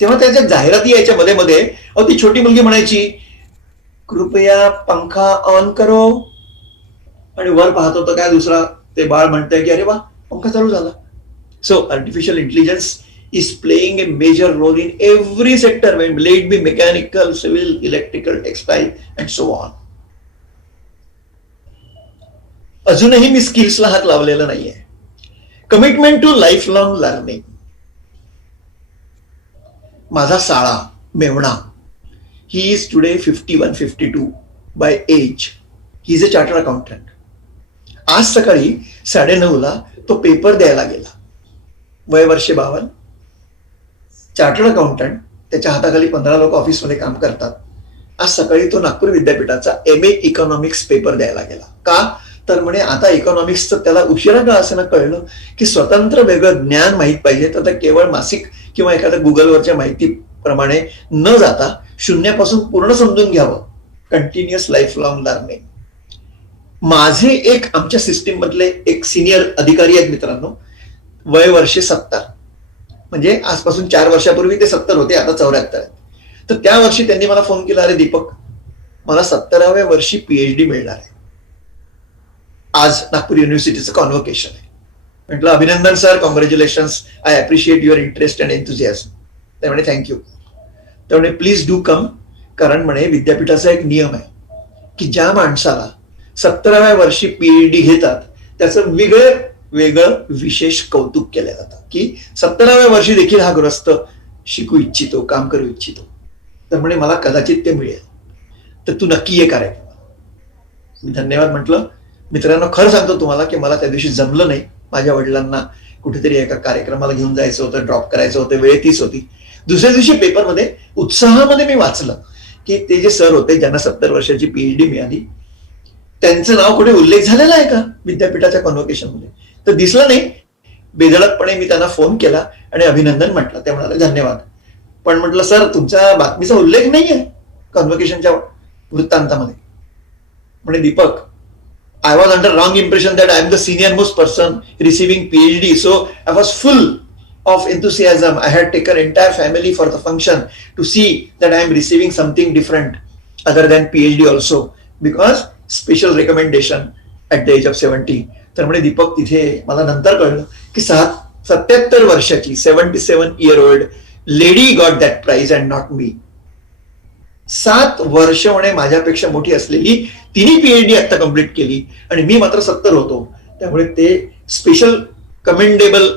तेव्हा त्याच्या जाहिराती यायच्या मध्ये मध्ये. ती छोटी मुलगी म्हणायची, कृपया पंखा ऑन करो, आणि वर पाहतो तर काय दुसरा ते बाळ म्हणतंय की अरे वा पंखा चालू झाला. So artificial intelligence is playing a major role in every sector, may it be mechanical, civil, electrical, textile and so on. अजूनही मी स्किल्सला हात लावलेला नाहीये. Commitment to life long learning. माझा साळा मेवणा, he is today 51-52 by age. He is a chartered accountant. आज सकाळी 9:30 तो पेपर द्यायला गेला. वय वर्षे 52. चार्टर्ड अकाउंटंट, त्याच्या हाताखाली 15 लोक ऑफिसमध्ये काम करतात. आज सकाळी तो नागपूर विद्यापीठाचा MA इकॉनॉमिक्स पेपर द्यायला गेला. का तर म्हणे आता इकॉनॉमिक्सचं त्याला उशिरा का असं कळलं की स्वतंत्र वेगळं ज्ञान माहीत पाहिजे तर केवळ मासिक किंवा एखाद्या गुगलवरच्या माहितीप्रमाणे न जाता शून्यापासून पूर्ण समजून घ्यावं. Continuous life long learning. माझे एक आमच्या सिस्टीम मधले एक सिनियर अधिकारी आहेत मित्रांनो, वय वर्षे 70. म्हणजे आजपासून 4 वर्षापूर्वी ते 70 होते, आता 74 आहेत. तर त्या वर्षी त्यांनी मला फोन केला, अरे दीपक मला 70व्या वर्षी PhD मिळणार आहे. आज नागपूर युनिव्हर्सिटीचं कॉन्व्होकेशन आहे. म्हटलं अभिनंदन sir, congratulations, I appreciate your interest and enthusiasm. ते म्हणे थँक्यू. ते म्हणे प्लीज डू कम. कारण म्हणे विद्यापीठाचा एक नियम आहे की ज्या माणसाला 70व्या वर्षी PhD घेतात त्याचं वेगळं विशेष कौतुक केलं जातं की 70व्या वर्षी देखील हा गृहस्थ शिकू इच्छितो, काम करू इच्छितो. तर म्हणे मला कदाचित ते मिळेल, तर तू नक्की ये कार्यक्रम. मी धन्यवाद म्हटलं. मित्रांनो, खरं सांगतो तुम्हाला की मला त्या दिवशी जमलं नाही. माझ्या वडिलांना कुठेतरी एका कार्यक्रमाला घेऊन जायचं होतं, ड्रॉप करायचं होतं, वेळ तीच होती. दुसऱ्या दिवशी पेपरमध्ये उत्साहामध्ये मी वाचलं की ते जे सर होते ज्यांना 70 वर्षाची PhD मिळाली, त्यांचं नाव कुठे उल्लेख झालेला आहे का विद्यापीठाच्या कॉन्व्होकेशन मध्ये? तर दिसलं नाही. बेधडकपणे मी त्यांना फोन केला आणि अभिनंदन म्हटलं. ते म्हणाले धन्यवाद. पण म्हटलं सर तुमच्या बातमीचा उल्लेख नाहीये कॉन्व्होकेशनच्या वृत्तांतामध्ये. म्हणे Deepak, I was under wrong impression that I am the senior most person receiving PhD, so I was full of enthusiasm. I had taken entire family for the function to see that I am receiving something different other than PhD also because special recommendation at the age of 70. तर म्हणे दीपक, तिथे मला नंतर कळलं की 77 वर्षाची 77-year-old lady got that prize and not me. 7 वर्ष म्हणे माझ्यापेक्षा मोठी असलेली तिने PhD आता कम्प्लीट केली आणि मी मात्र 70 होतो. त्यामुळे ते स्पेशल कमेंडेबल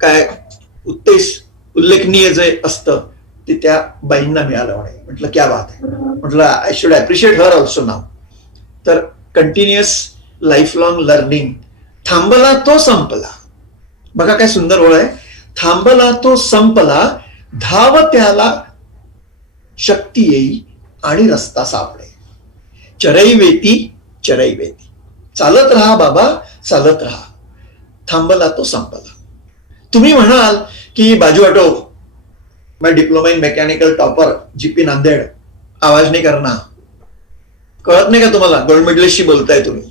काय उल्लेखनीय जे असतं ते त्या बाईंना मिळालं म्हणे. म्हटलं क्या बात आहे. म्हटलं I should appreciate her also नाव. तर कंटिन्युअस लाईफ लॉंग लर्निंग. थांबला तो संपला. बघा काय सुंदर ओळ आहे. थांबला तो संपला, धाव त्याला शक्ती येई आणि रस्ता सापडे. चरई वेती. चालत राहा बाबा, चालत राहा. थांबला तो संपला. तुम्ही म्हणाल की बाजू हटो, मैं diploma in mechanical topper GP Nanded, आवाज नाही करणार. कळत नाही का तुम्हाला? गोल्ड मेडलिस्टशी बोलताय तुम्ही.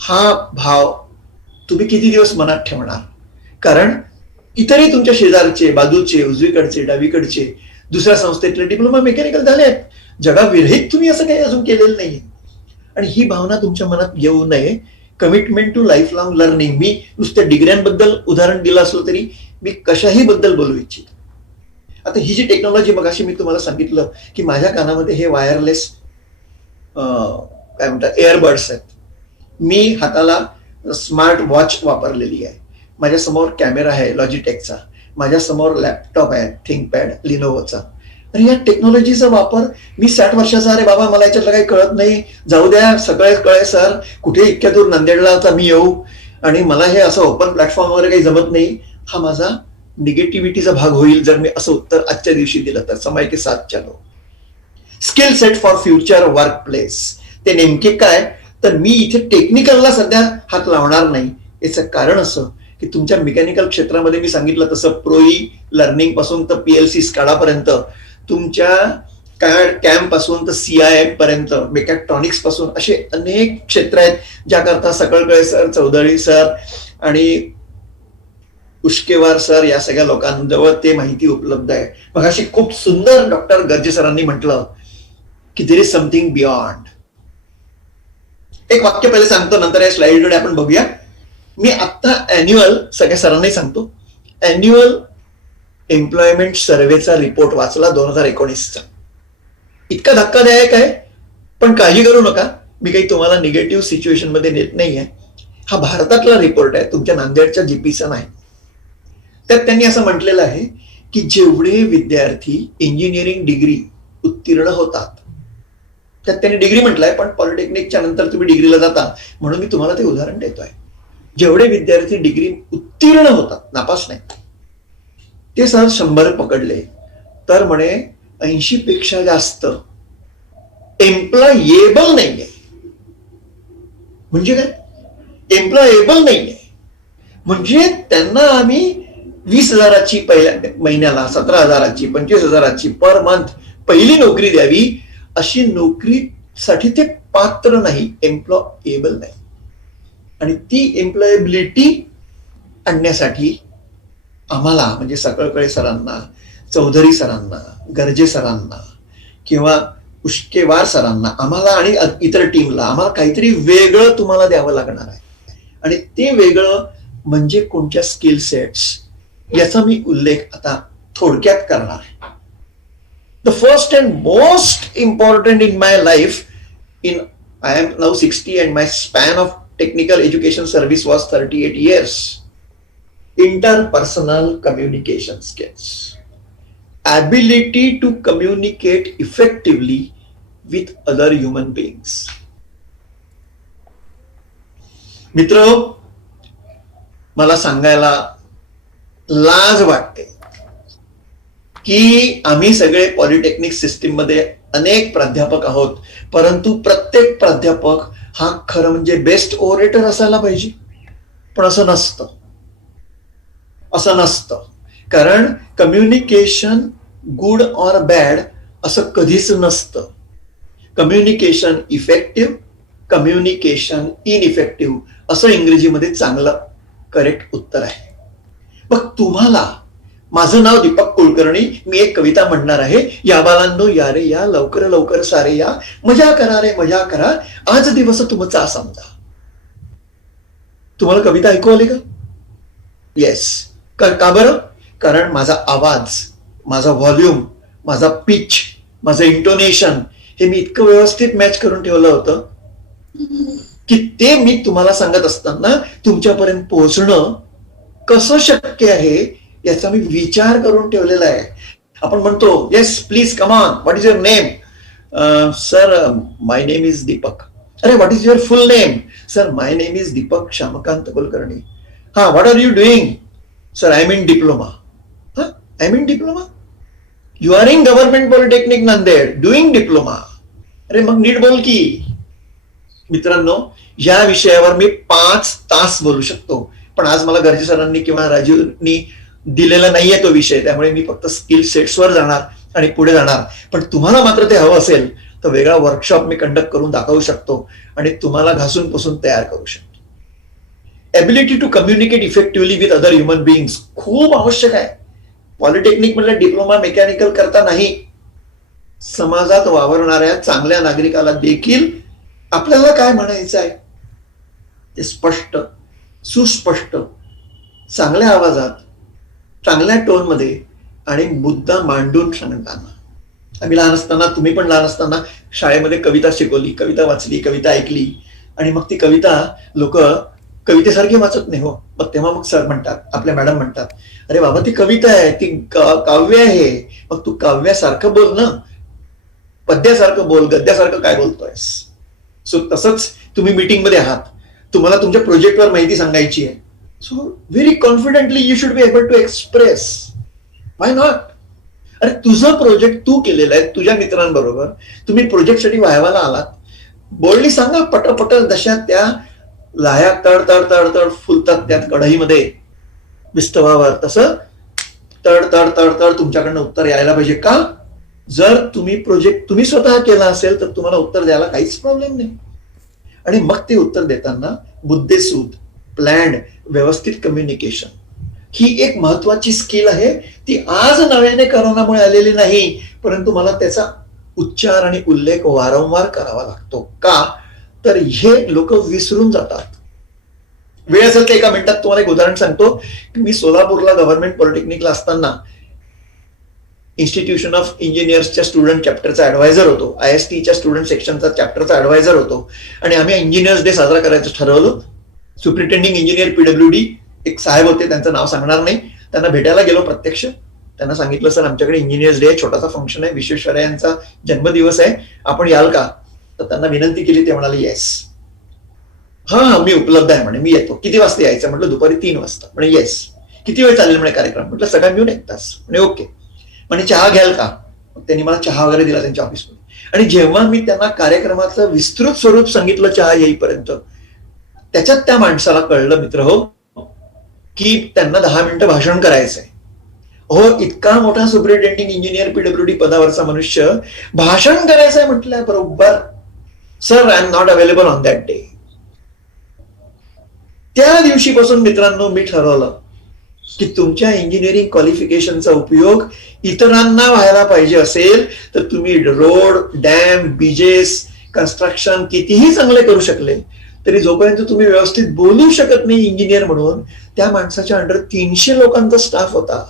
हा भाव तुम्ही किती दिवस मनात ठेवणार? कारण इतरही तुमच्या शेजारचे, बाजूचे, उजवीकडचे, डावीकडचे, दुसऱ्या संस्थेतले डिप्लोमा मेकॅनिकल झाले आहेत. जगाविरहित तुम्ही असं काही अजून केलेलं नाहीये. आणि ही भावना तुमच्या मनात येऊ नये. Commitment to life long learning. मी नुसत्या डिग्र्यांबद्दल उदाहरण दिलं असलं तरी मी कशाही बद्दल बोलू इच्छितो. आता ही जी टेक्नॉलॉजी मगाशी मी तुम्हाला सांगितलं की माझ्या कानामध्ये हे वायरलेस काय म्हणतात एअरबड्स आहेत. मी हाताला स्मार्ट वॉच वापरलेली आहे. माझ्या समोर कॅमेरा आहे लॉजिटेकचा. माझ्या समोर लॅपटॉप आहे थिंकपॅड लिनोव्होचा. आणि या टेक्नॉलॉजीचा वापर मी 60 वर्षाचा, अरे बाबा मला याच्यातलं काही कळत नाही, जाऊ द्या, सगळे कळे सर, कुठे इतक्या दूर नांदेडला आता मी येऊ आणि मला हे असं ओपन प्लॅटफॉर्म वगैरे काही जमत नाही, हा माझा निगेटिव्हिटीचा भाग होईल जर मी असं उत्तर आजच्या दिवशी दिलं तर. समय के साथ चलो. Skill set for future work place. ते नेमके काय? तर मी इथे टेक्निकलला सध्या हात लावणार नाही. याचं कारण असं की तुमच्या मेकॅनिकल क्षेत्रामध्ये मी सांगितलं तसं प्रोई लर्निंग पासून तर PLC स्काडापर्यंत, तुमच्या कॅम पासून तर CIM पर्यंत, मेकॅट्रॉनिक्स पासून असे अनेक क्षेत्र आहेत ज्याकरता सकळकळे सर, चौधरी सर आणि उष्केवार सर या सगळ्या लोकांजवळ ते माहिती उपलब्ध आहे. मग अशी खूप सुंदर डॉक्टर गर्जे सरांनी म्हटलं की देयर इज समथिंग बियॉन्ड. एक वाक्य पहिले सांगतो, नंतर या स्लाइडकडे आपण बघूया. मी आता अॅन्युअल सगळ्या सरांनाही सांगतो, अॅन्युअल एम्प्लॉयमेंट सर्व्हेचा रिपोर्ट वाचला 2019चा. इतका धक्कादायक आहे, पण काळजी करू नका, मी काही तुम्हाला निगेटिव्ह सिच्युएशन मध्ये नेत नाहीये. हा भारतातला रिपोर्ट आहे, तुमच्या नांदेडच्या जीपीचा नाही. त्यात त्यांनी असं म्हटलेलं आहे की जेवढे विद्यार्थी इंजिनिअरिंग डिग्री उत्तीर्ण होतात, त्यात त्यांनी डिग्री म्हटलंय, पण पॉलिटेक्निकच्या नंतर तुम्ही डिग्रीला जाता म्हणून मी तुम्हाला ते उदाहरण देतोय. जेवढे विद्यार्थी डिग्री उत्तीर्ण होतात, नापास नाही, ते सहज 100 पकडले तर म्हणे 80 पेक्षा जास्त एम्प्लॉयेबल नाहीये. म्हणजे काय? एम्प्लॉयेबल नाहीये म्हणजे त्यांना आम्ही 20,000ची पहिल्या महिन्याला, 17,000ची, 25,000ची पर मंथ पहिली नोकरी द्यावी, अशी नोकरीसाठी ते पात्र नाही, एम्प्लॉयेबल नाही. आणि ती एम्प्लॉयबिलिटी आणण्यासाठी आम्हाला, म्हणजे सकळकळे सरांना, चौधरी सरांना, गर्जे सरांना किंवा उष्केवार सरांना, आम्हाला आणि इतर टीमला, आम्हाला काहीतरी वेगळं तुम्हाला द्यावं लागणार आहे. आणि ते वेगळं म्हणजे कोणत्या स्किल सेट्स, याचा मी उल्लेख आता थोडक्यात करणार आहे. The first and most important in my life, I am now 60 and my span of technical education service was 38 years. Interpersonal communication skills, ability to communicate effectively with other human beings. मित्र, मला सांगायला लाज वाटते की आम्ही सगळे polytechnic system मध्ये अनेक प्राध्यापक आहोत, परंतु प्रत्येक प्राध्यापक हा खरं म्हणजे बेस्ट ओरेटर असायला पाहिजे. पण असं नसतं, असं नसतं. कारण कम्युनिकेशन गुड ऑर बॅड असं कधीच नसतं. कम्युनिकेशन इफेक्टिव्ह, कम्युनिकेशन इनइफेक्टिव्ह असं इंग्रजीमध्ये चांगलं करेक्ट उत्तर आहे. मग तुम्हाला, माझं नाव दीपक कुलकर्णी, मी एक कविता म्हणणार आहे. या बालांनो या रे या, लवकर लवकर सारे या, मजा करा रे मजा करा, आज दिवस तुमचा समजा. तुम्हाला कविता ऐकू आली का? येस. का बरं? कारण माझा आवाज, माझा व्हॉल्यूम, माझा पिच, माझं इंटोनेशन हे मी इतकं व्यवस्थित मॅच करून ठेवलं होतं की ते मी तुम्हाला सांगत असताना तुमच्यापर्यंत पोहोचणं कसं शक्य आहे याचा मी विचार करून ठेवलेला आहे. आपण म्हणतो yes please come on, what is your name? Sir my name is Deepak. अरे what is your full name? Sir my name is Deepak Shyamkant Kulkarni. हा, what are you doing? Sir I am in diploma. I am in diploma? You are in government polytechnic Nanded doing diploma. अरे मग नीट बोल की. मित्रांनो, या विषयावर मी 5 तास बोलू शकतो, पण आज मला गर्जे सरांनी किंवा राजीवनी दिलेला नाहीये तो विषय, त्यामुळे मी फक्त स्किल सेट्सवर जाणार आणि पुढे जाणार. पण तुम्हाला मात्र ते हवं असेल तर वेगळा वर्कशॉप मी कंडक्ट करून दाखवू शकतो आणि तुम्हाला घासून पुसून तयार करू शकतो. Ability to communicate effectively with other human beings खूप आवश्यक आहे. पॉलिटेक्निक मधला डिप्लोमा मेकॅनिकल करता नाही, समाजात वावरणाऱ्या चांगल्या नागरिकाला देखील आपल्याला काय म्हणायचं आहे ते स्पष्ट, सुस्पष्ट, चांगल्या आवाजात, चांगल्या टोन मध्ये आणि मुद्दा मांडून सांगताना. आम्ही लहान असताना, तुम्ही पण लहान असताना शाळेमध्ये कविता शिकवली, कविता वाचली, कविता ऐकली आणि मग ती कविता लोक कवितेसारखी वाचत नाही हो. मग तेव्हा मग सर म्हणतात, आपल्या मॅडम म्हणतात, अरे बाबा ती कविता आहे, ती काव्य आहे, मग तू काव्यासारखं बोल ना, पद्यासारखं बोल, गद्यासारखं काय बोलतोयस. सो तसंच तुम्ही मीटिंग मध्ये आहात, तुम्हाला तुमच्या प्रोजेक्टवर माहिती सांगायची आहे. So very confidently you should be able to express. Why not? अरे तुझं प्रोजेक्ट तू केलेलं आहे तुझ्या मित्रांबरोबर, तुम्ही प्रोजेक्टसाठी वायवाला आलात, बोलली सांगा पटपट, जशा त्या लाया तड तड तड तड फुलतात त्यात कढईमध्ये विस्तवावर, तसं तड तड तड तड तुमच्याकडनं उत्तर यायला पाहिजे. का? जर तुम्ही प्रोजेक्ट तुम्ही स्वतः केला असेल तर तुम्हाला उत्तर द्यायला काहीच प्रॉब्लेम नाही. आणि मग ते उत्तर देताना मुद्देसूद, प्लॅन्ड, व्यवस्थित कम्युनिकेशन ही एक महत्वाची स्किल आहे. ती आज नव्याने करोनामुळे आलेली नाही, परंतु मला त्याचा उच्चार आणि उल्लेख वारंवार करावा लागतो. का? तर हे लोक विसरून जातात. वेळ असेल तर एका मिनिटात तुम्हाला एक उदाहरण सांगतो की मी सोलापूरला गव्हर्नमेंट पॉलिटेक्निकला असताना इन्स्टिट्यूशन ऑफ इंजिनियर्सच्या स्टुडंट चॅप्टरचा ऍडवायझर होतो, ISTच्या स्टुडंट सेक्शनचा चॅप्टरचा ऍडवायझर होतो. आणि आम्ही इंजिनियर्स डे साजरा करायचं ठरवलं. सुप्रिटेंडिंग इंजिनियर PWD एक साहेब होते, त्यांचं नाव सांगणार नाही, त्यांना भेटायला गेलो प्रत्यक्ष. त्यांना सांगितलं, सर आमच्याकडे इंजिनियर्स डे छोटासा फंक्शन आहे, विश्वेश्वरय्यांचा जन्मदिवस आहे, आपण याल का? तर त्यांना विनंती केली, ते म्हणाले येस. हा मी उपलब्ध आहे म्हणे, मी येतो. किती वाजता यायचं म्हटलं? दुपारी 3 वाजता. म्हणे येस. किती वेळ चालेल म्हणे कार्यक्रम? म्हटलं सगळ्या मिळून 1 तास. म्हणे ओके. म्हणे चहा घ्याल का? त्यांनी मला चहा वगैरे दिला त्यांच्या ऑफिसमध्ये. आणि जेव्हा मी त्यांना कार्यक्रमाचं विस्तृत स्वरूप सांगितलं चहा येईपर्यंत, त्याच्यात त्या माणसाला कळलं, मित्र हो, की त्यांना 10 मिनिटं भाषण करायचंय. हो, इतका मोठा सुपरिटेंडिंग इंजिनियर PWD पदावरचा मनुष्य भाषण करायचंय म्हटलं बरोबर, sir I am not available on that day. त्या दिवशीपासून मित्रांनो मी ठरवलं की तुमच्या इंजिनिअरिंग क्वालिफिकेशनचा उपयोग इतरांना व्हायला पाहिजे असेल तर तुम्ही रोड, डॅम, ब्रिजेस, कन्स्ट्रक्शन कितीही चांगले करू शकले तरी जोपर्यंत तुम्ही व्यवस्थित बोलू शकत नाही इंजिनियर म्हणून, त्या माणसाच्या अंडर 300 लोकांचा स्टाफ होता.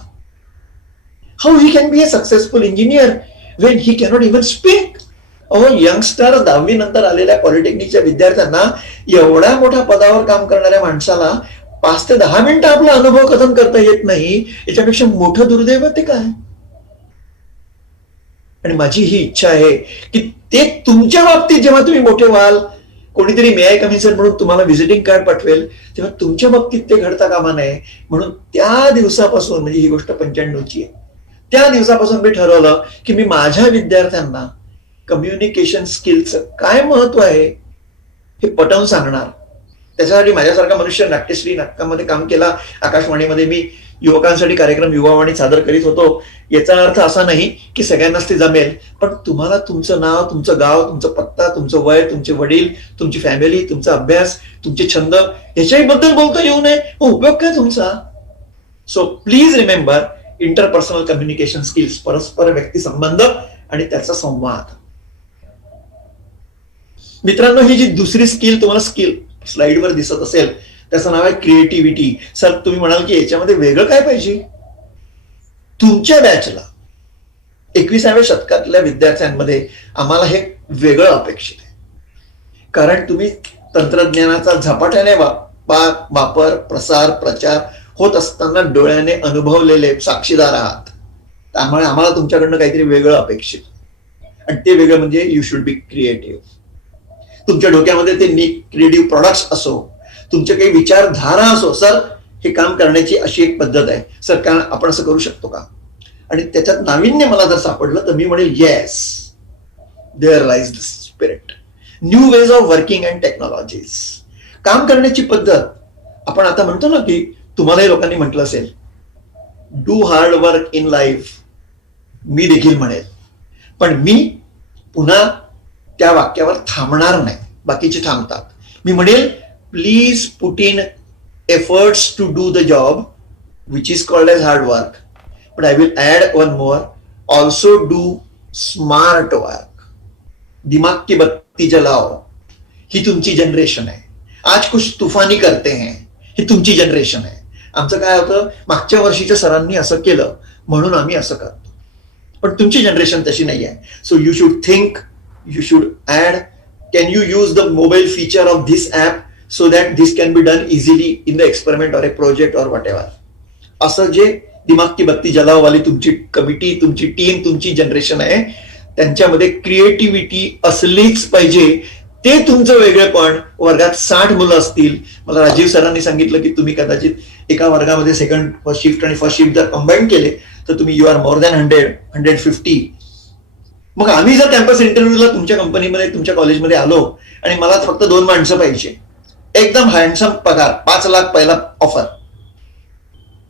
How he can be a successful engineer when he cannot even speak? अहो, यंगस्टर 10वी नंतर आलेल्या पॉलिटेक्निकच्या विद्यार्थ्यांना एवढ्या मोठ्या पदावर काम करणाऱ्या माणसाला 5 ते 10 मिनिटं आपला अनुभव कथन करता येत नाही, याच्यापेक्षा मोठं दुर्दैव ते काय? आणि माझी ही इच्छा आहे की ते तुमच्या बाबतीत जेव्हा तुम्ही मोठे व्हाल, कोणीतरी मे आय कम इन सर म्हणून तुम्हाला व्हिजिटिंग कार्ड पाठवेल, तेव्हा तुमच्या बाबतीत ते घडता कामा नये. म्हणून त्या दिवसापासून, म्हणजे ही गोष्ट 95ची आहे, त्या दिवसापासून मी ठरवलं की मी माझ्या विद्यार्थ्यांना कम्युनिकेशन स्किलचं काय महत्व आहे हे पटवून सांगणार. त्याच्यासाठी माझ्यासारखा मनुष्य नाट्यश्री नाटकामध्ये काम केला, आकाशवाणीमध्ये मी युवकांसाठी कार्यक्रम युवावाणी सादर करीत होतो. याचा अर्थ असा नाही की सगळ्यांनाच ते जमेल, पण तुम्हाला तुमचं नाव, तुमचं गाव, तुमचं पत्ता, तुमचं वय, तुमचे वडील, तुमची फॅमिली, तुमचा अभ्यास, तुमचे छंद याच्याही बद्दल बोलता येऊ नये, उपयोग काय तुमचा? So please remember interpersonal communication skills, परस्पर व्यक्ती संबंध आणि त्याचा संवाद. मित्रांनो, ही जी दुसरी स्किल तुम्हाला स्किल स्लाइडवर दिसत असेल त्याचं नाव आहे क्रिएटिव्हिटी. सर तुम्ही म्हणाल की याच्यामध्ये वेगळं काय पाहिजे? तुमच्या बॅचला 21व्या शतकातल्या विद्यार्थ्यांमध्ये आम्हाला हे वेगळं अपेक्षित आहे. कारण तुम्ही तंत्रज्ञानाचा झपाट्याने वापर, प्रसार, प्रचार होत असताना डोळ्याने अनुभवलेले साक्षीदार आहात. त्यामुळे आम्हाला तुमच्याकडनं काहीतरी वेगळं अपेक्षित, आणि ते वेगळं म्हणजे यू शुड बी क्रिएटिव्ह. तुमच्या डोक्यामध्ये ते क्रिएटिव्ह प्रोडक्ट्स असो, तुमचे काही विचारधारा असो, सर हे काम करण्याची अशी एक पद्धत आहे, सर कारण आपण असं करू शकतो का? आणि त्याच्यात नाविन्य मला जर सापडलं तर मी म्हणेल yes, there lies the spirit. New ways of working and technologies. काम करण्याची पद्धत. आपण आता म्हणतो ना की तुम्हालाही लोकांनी म्हटलं असेल do hard work in life, मी देखील म्हणेल, पण मी पुन्हा त्या वाक्यावर थांबणार नाही. बाकीचे थांबतात. मी म्हणेल please put in efforts to do the job which is called as hard work, but I will add one more, also do smart work. दिमाग की बत्ती जलाओ, ही तुमची जनरेशन आहे. आज कुछ तुफानी करते हैं, ही तुमची जनरेशन आहे. आमचं काय होतं, मागच्या वर्षीच्या सरांनी असं केलं म्हणून आम्ही असं करतो, पण तुमची जनरेशन तशी नाही आहे. So you should think, you should add, can you use the mobile feature of this app so that this can be done easily in the experiment or a project or whatever. असं जे दिमाग की बत्ती जलाववाली तुमची committee, तुमची team, तुमची generation आहे, त्यांच्यामध्ये क्रिएटिव्हिटी असलीच पाहिजे. ते तुमचं वेगळेपण. वर्गात 60 मुलं असतील, मला राजीव सरांनी सांगितलं की तुम्ही कदाचित एका वर्गामध्ये सेकंड शिफ्ट आणि फर्स्ट शिफ्ट जर कंबाईन केले तर तुम्ही यू आर मोर दॅन 150. मग आम्ही जर कॅम्पस इंटरव्ह्यूला तुमच्या कंपनीमध्ये, तुमच्या कॉलेजमध्ये आलो आणि मला फक्त 2 माणसं पाहिजे, एकदम हँडसम पगार, 5 लाख पहिला ऑफर,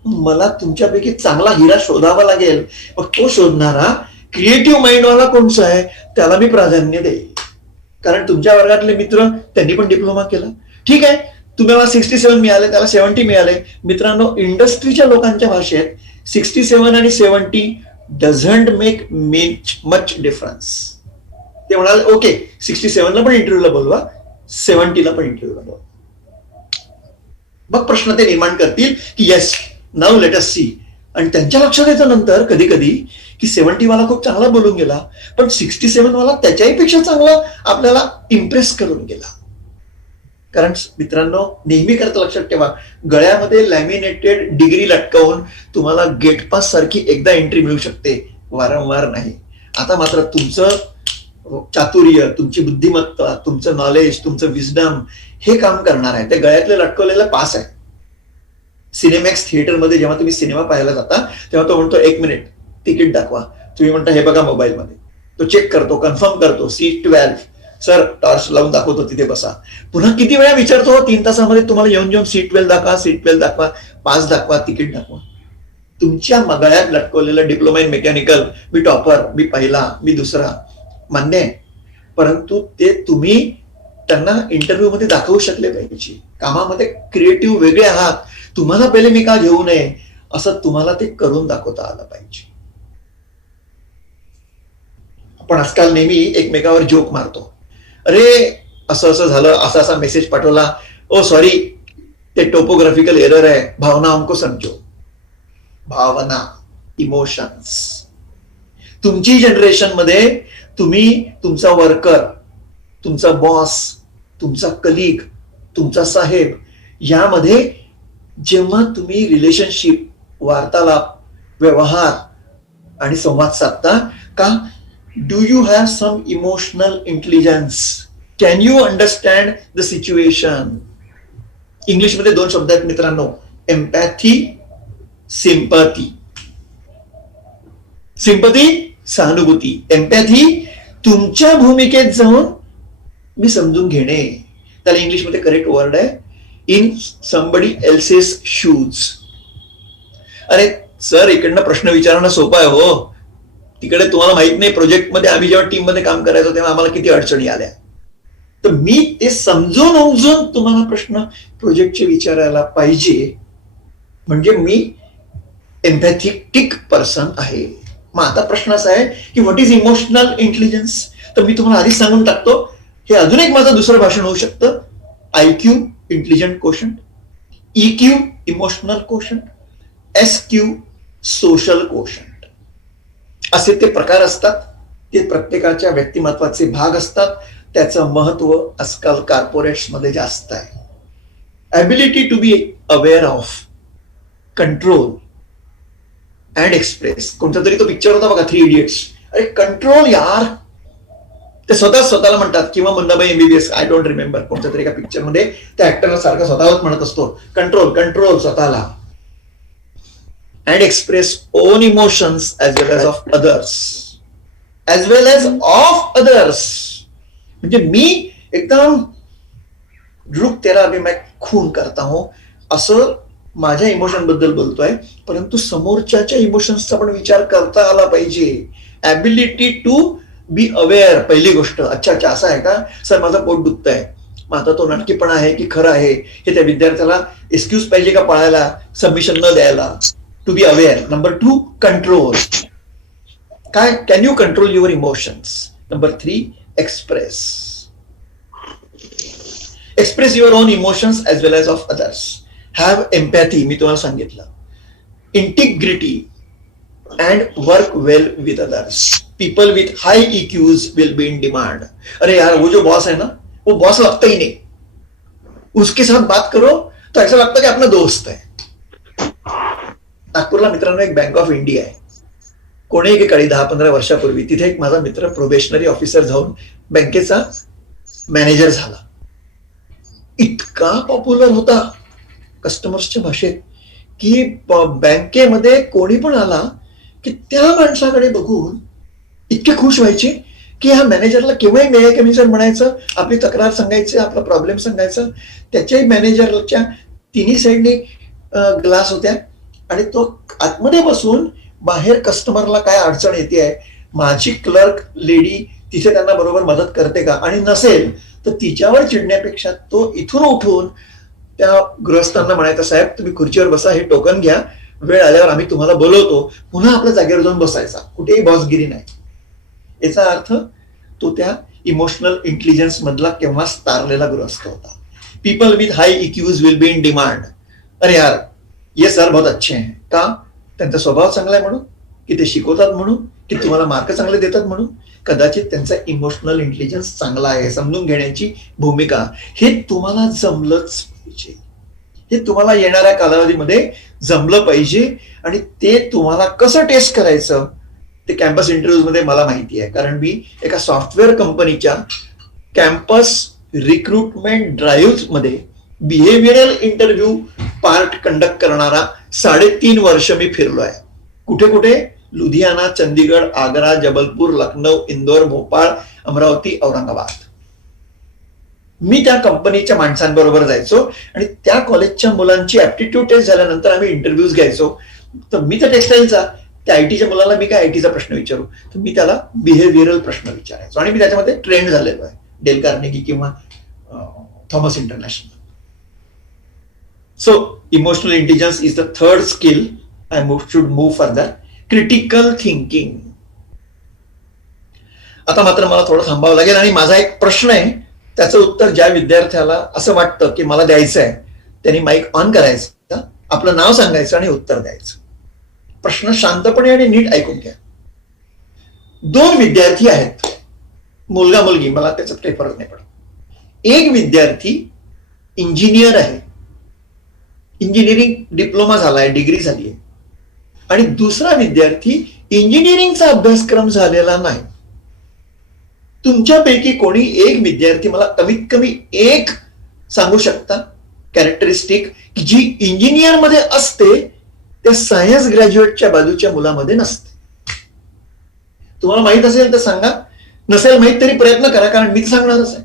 मला तुमच्यापैकी चांगला हिरा शोधावा लागेल. मग तो शोधणारा क्रिएटिव्ह माइंडवाला कोणचा आहे त्याला मी प्राधान्य देईल. कारण तुमच्या वर्गातले मित्र त्यांनी पण डिप्लोमा केला, ठीक आहे, तुम्हाला 67 मिळाले, त्याला 70 मिळाले. मित्रांनो, इंडस्ट्रीच्या लोकांच्या भाषेत 67 आणि 70 डझंट मेक मच डिफरन्स. ते म्हणाले ओके 67ला पण इंटरव्ह्यूला बोलवा, 70ला पण इंटरव्ह्यू बनवा. मग प्रश्न ते निर्माण करतील की yes now let us see. आणि त्यांच्या लक्षात येतं नंतर कधी कधी की 70 वाला खूप चांगला बोलून गेला, पण 67 वाला त्याच्याही पेक्षा चांगला आपल्याला इम्प्रेस करून गेला. कारण मित्रांनो, नेहमी करता लक्षात ठेवा, गळ्यामध्ये लॅमिनेटेड डिग्री लटकवून तुम्हाला गेट पास सारखी एकदा एंट्री मिळू शकते, वारंवार नाही. आता मात्र तुमचं चातुर्य, तुमची बुद्धिमत्ता, तुमचं नॉलेज, तुमचं विजडम हे काम करणार आहे. ते गळ्यातले लटकवलेलं पास आहे. सिनेमॅक्स थिएटरमध्ये जेव्हा तुम्ही सिनेमा पाहायला जाता तेव्हा तो म्हणतो 1 मिनिट तिकीट दाखवा. तुम्ही म्हणता हे बघा मोबाईलमध्ये. तो चेक करतो, कन्फर्म करतो, सीट 12 सर टॉर्च लावून दाखवतो, तिथे बसा. पुन्हा किती वेळा विचारतो, 3 तासामध्ये तुम्हाला येऊन येऊन सीट 12 दाखवा, सीट 12 दाखवा, पास दाखवा, तिकीट दाखवा. तुमच्या गळ्यात लटकवलेलं डिप्लोमा इन मेकॅनिकल, मी टॉपर, मी पहिला, मी दुसरा, मान्य आहे. परंतु ते तुम्ही त्यांना इंटरव्ह्यू मध्ये दाखवू शकले पाहिजे. कामामध्ये क्रिएटिव्ह वेगळे आहात, तुम्हाला पहिले मी का घेऊ नये असं तुम्हाला ते करून दाखवता आलं पाहिजे. आपण आजकाल नेहमी एकमेकावर जोक मारतो, अरे असं असं झालं, असा असा मेसेज पाठवला, ओ सॉरी ते टोपोग्राफिकल एरर आहे, भावना हमको समजो. भावना, इमोशन्स. तुमची जनरेशन मध्ये तुम्ही तुमचा वर्कर, तुमचा बॉस, तुमचा कलीग, तुमचा साहेब यामध्ये जेव्हा तुम्ही रिलेशनशिप, वार्तालाप, व्यवहार आणि संवाद साधता का, do you have some emotional intelligence? Can you understand the situation? इंग्लिशमध्ये 2 शब्द आहेत मित्रांनो, एम्पॅथी, सिंपथी. सिंपथी सहानुभूती, एम्पॅथी तुमच्या भूमिकेत जाऊन मी समजून घेणे. त्याला इंग्लिशमध्ये करेक्ट वर्ड आहे इन समबडी एल्सेस शूज. अरे सर, इकडनं प्रश्न विचारणं सोपं आहे हो, तिकडे तुम्हाला माहित नाही, प्रोजेक्ट मध्ये आम्ही जेव्हा टीम मध्ये काम करायचो तेव्हा आम्हाला किती अडचणी आल्या. तर मी ते समजून उमजून तुम्हाला प्रश्न प्रोजेक्टचे विचारायला पाहिजे, म्हणजे मी एम्पॅथेटिक पर्सन आहे. मग आता प्रश्न असा आहे की व्हॉट इज इमोशनल इंटेलिजन्स? तर मी तुम्हाला आधीच सांगून टाकतो, हे अजून एक माझं दुसरं भाषण होऊ शकतं. IQ intelligent quotient, EQ emotional quotient, SQ social quotient. असे ते प्रकार असतात. ते प्रत्येकाच्या व्यक्तिमत्वाचे भाग असतात. त्याचं महत्व आजकाल कॉर्पोरेट्स मध्ये जास्त आहे. Ability to be aware of, control and express. कोणता तरी तो पिक्चर होता बघा, 3 इडियट्स. अरे कंट्रोल यार, ते स्वतःला म्हणतात, किंवा Munna Bhai MBBS, I don't remember, कोणत्या तरी एका पिक्चर मध्ये त्या ऍक्टरला सारखं स्वतःच म्हणत असतो, कंट्रोल कंट्रोल स्वतःला. And express own emotions as well as of others, as well as of others. म्हणजे मी एकदम रुक तेरा अभी मैं खून करता हूं असं माझ्या इमोशन बद्दल बोलतोय, परंतु समोरच्याच्या इमोशन्सचा पण विचार करता आला पाहिजे. Ability to be aware. पहिली गोष्ट, अच्छा अच्छा असं आहे का सर, माझं पोट दुखतंय, मग आता तो नाटकीपणा आहे की खरं आहे हे त्या विद्यार्थ्याला एक्सक्यूज पाहिजे का पळायला, सबमिशन न द्यायला. To be aware. Number 2 control. काय, can you control your emotions. Number 3 express. Express your own emotions as well as of others. Have empathy, मी तुम्हाला सांगितलं. Integrity and work well with others. People with high EQs will be in demand. अरे यार, वो जो boss है ना, वो बॉस लगता ही नहीं, उसके साथ बात करो तो ऐसा लगता कि अपना दोस्त है. नागपूरला मित्रांनो एक बँक ऑफ इंडिया आहे. कोणी एके काळी 10-15 वर्षापूर्वी तिथे एक माझा मित्र प्रोबेशनरी ऑफिसर जाऊन बँकेचा मॅनेजर झाला. इतका पॉप्युलर होता कस्टमर्सच्या भाषेत की बँकेमध्ये कोणी पण आला की त्या माणसाकडे बघून इतके खुश व्हायचे की ह्या मॅनेजरला केव्हाही मे कमी सर म्हणायचं, आपली तक्रार सांगायची, आपला प्रॉब्लेम सांगायचं. त्याच्याही मॅनेजरच्या तिन्ही साईडने ग्लास होत्या आणि तो आतमध्ये बसून बाहेर कस्टमरला काय अडचण येते आहे, माझी क्लर्क लेडी तिथे त्यांना बरोबर मदत करते का, आणि नसेल तर तिच्यावर चिडण्यापेक्षा तो इथून उठून त्या गृहस्थांना म्हणायचा, साहेब तुम्ही खुर्चीवर बसा, हे टोकन घ्या, वेळ आल्यावर आम्ही तुम्हाला बोलवतो. पुन्हा आपल्या जागेवर जाऊन बसायचा. कुठेही बॉसगिरी नाही. याचा अर्थ तो त्या इमोशनल इंटेलिजन्स मधला केव्हाच तारलेला गृहस्थ होता. People with high EQs will be in demand. अरे यार ये सर बहुत अच्छे हैं. का? त्यांचा स्वभाव चांगला आहे म्हणून, की ते शिकवतात म्हणून, की तुम्हाला मार्क चांगले देतात म्हणून? कदाचित त्यांचा इमोशनल इंटेलिजन्स चांगला आहे, समजून घेण्याची भूमिका. हे तुम्हाला जमलंच पाहिजे. हे तुम्हाला येणाऱ्या कालावधीमध्ये जमलं पाहिजे. आणि ते तुम्हाला कसं टेस्ट करायचं ते कॅम्पस इंटरव्ह्यूज मध्ये मला माहिती आहे, कारण मी एका सॉफ्टवेअर कंपनीच्या कॅम्पस रिक्रुटमेंट ड्राईव्ह मध्ये बिहेवियरल इंटरव्ह्यू पार्ट कंडक्ट करणारा 3.5 वर्ष मी फिरलो आहे. कुठे कुठे? लुधियाना, चंदीगड, आग्रा, जबलपूर, लखनौ, इंदोर, भोपाळ, अमरावती, औरंगाबाद. मी त्या कंपनीच्या माणसांबरोबर जायचो आणि त्या कॉलेजच्या मुलांची ऍप्टिट्यूड टेस्ट झाल्यानंतर आम्ही इंटरव्ह्यूज घ्यायचो. तर मी तर टेक्सटाईलचा, त्या आयटीच्या मुलाला मी काय आयटीचा प्रश्न विचारू, तर मी त्याला बिहेव्हिअरल प्रश्न विचारायचो आणि मी त्याच्यामध्ये ट्रेंड झालेलो आहे, डेल कार्नेगी किंवा Thomas international. So emotional intelligence is the third skill I should move further. Critical thinking. आता मात्र मला थोडं थांबावं लागेल आणि माझा एक प्रश्न आहे, त्याचं उत्तर ज्या विद्यार्थ्याला असं वाटतं की मला द्यायचं आहे त्यांनी माईक ऑन करायचं, आपलं नाव सांगायचं आणि उत्तर द्यायचं. प्रश्न शांतपणे आणि नीट ऐकून घ्या. 2 विद्यार्थी आहेत, मुलगा मुलगी, मला त्याच्यात काही फरक नाही पडत. एक विद्यार्थी इंजिनियर आहे, इंजिनिअरिंग डिप्लोमा झालाय, डिग्री झाली आहे. आणि दुसरा विद्यार्थी इंजिनिअरिंगचा अभ्यासक्रम झालेला नाही. तुमच्यापैकी कोणी एक विद्यार्थी मला कमीत कमी एक सांगू शकता कॅरेक्टरिस्टिक की जी इंजिनियर मध्ये असते त्या सायन्स ग्रॅज्युएटच्या बाजूच्या मुलामध्ये नसते? तुम्हाला माहित असेल तर सांगा, नसेल माहित तरी प्रयत्न करा, कारण मी सांगणारच आहे.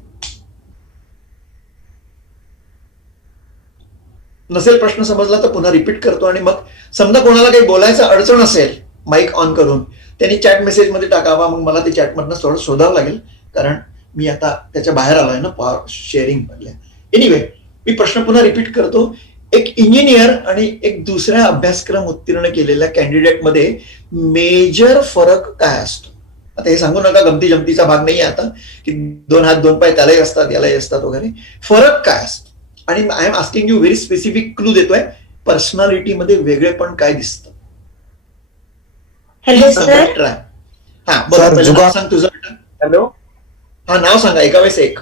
नसेल प्रश्न समजला तर पुन्हा रिपीट करतो. आणि मग समजा कोणाला काही बोलायचं अडचण असेल माईक ऑन करून, त्यांनी चॅट मेसेज मध्ये टाकावा. मग मला ते चॅटमधनं थोडं शोधावं लागेल, कारण मी आता त्याच्या बाहेर आलोय ना पॉवर शेअरिंग मधल्या. एनिवे, मी प्रश्न पुन्हा रिपीट करतो. एक इंजिनियर आणि एक दुसऱ्या अभ्यासक्रम उत्तीर्ण केलेल्या कॅन्डिडेट मध्ये मेजर फरक काय असतो? आता हे सांगू नका, गमती जमतीचा भाग नाही आता की 2 हात 2 पाय त्यालाही असतात यालाही असतात वगैरे. फरक काय असतो? आणि I am asking you very specific clue देतोय. पर्सनॅलिटी मध्ये वेगळेपण काय दिसतं? Hello sir. हा बोला, सांग तुझं. हॅलो, हा नाव सांगा, एका वेळेस एक.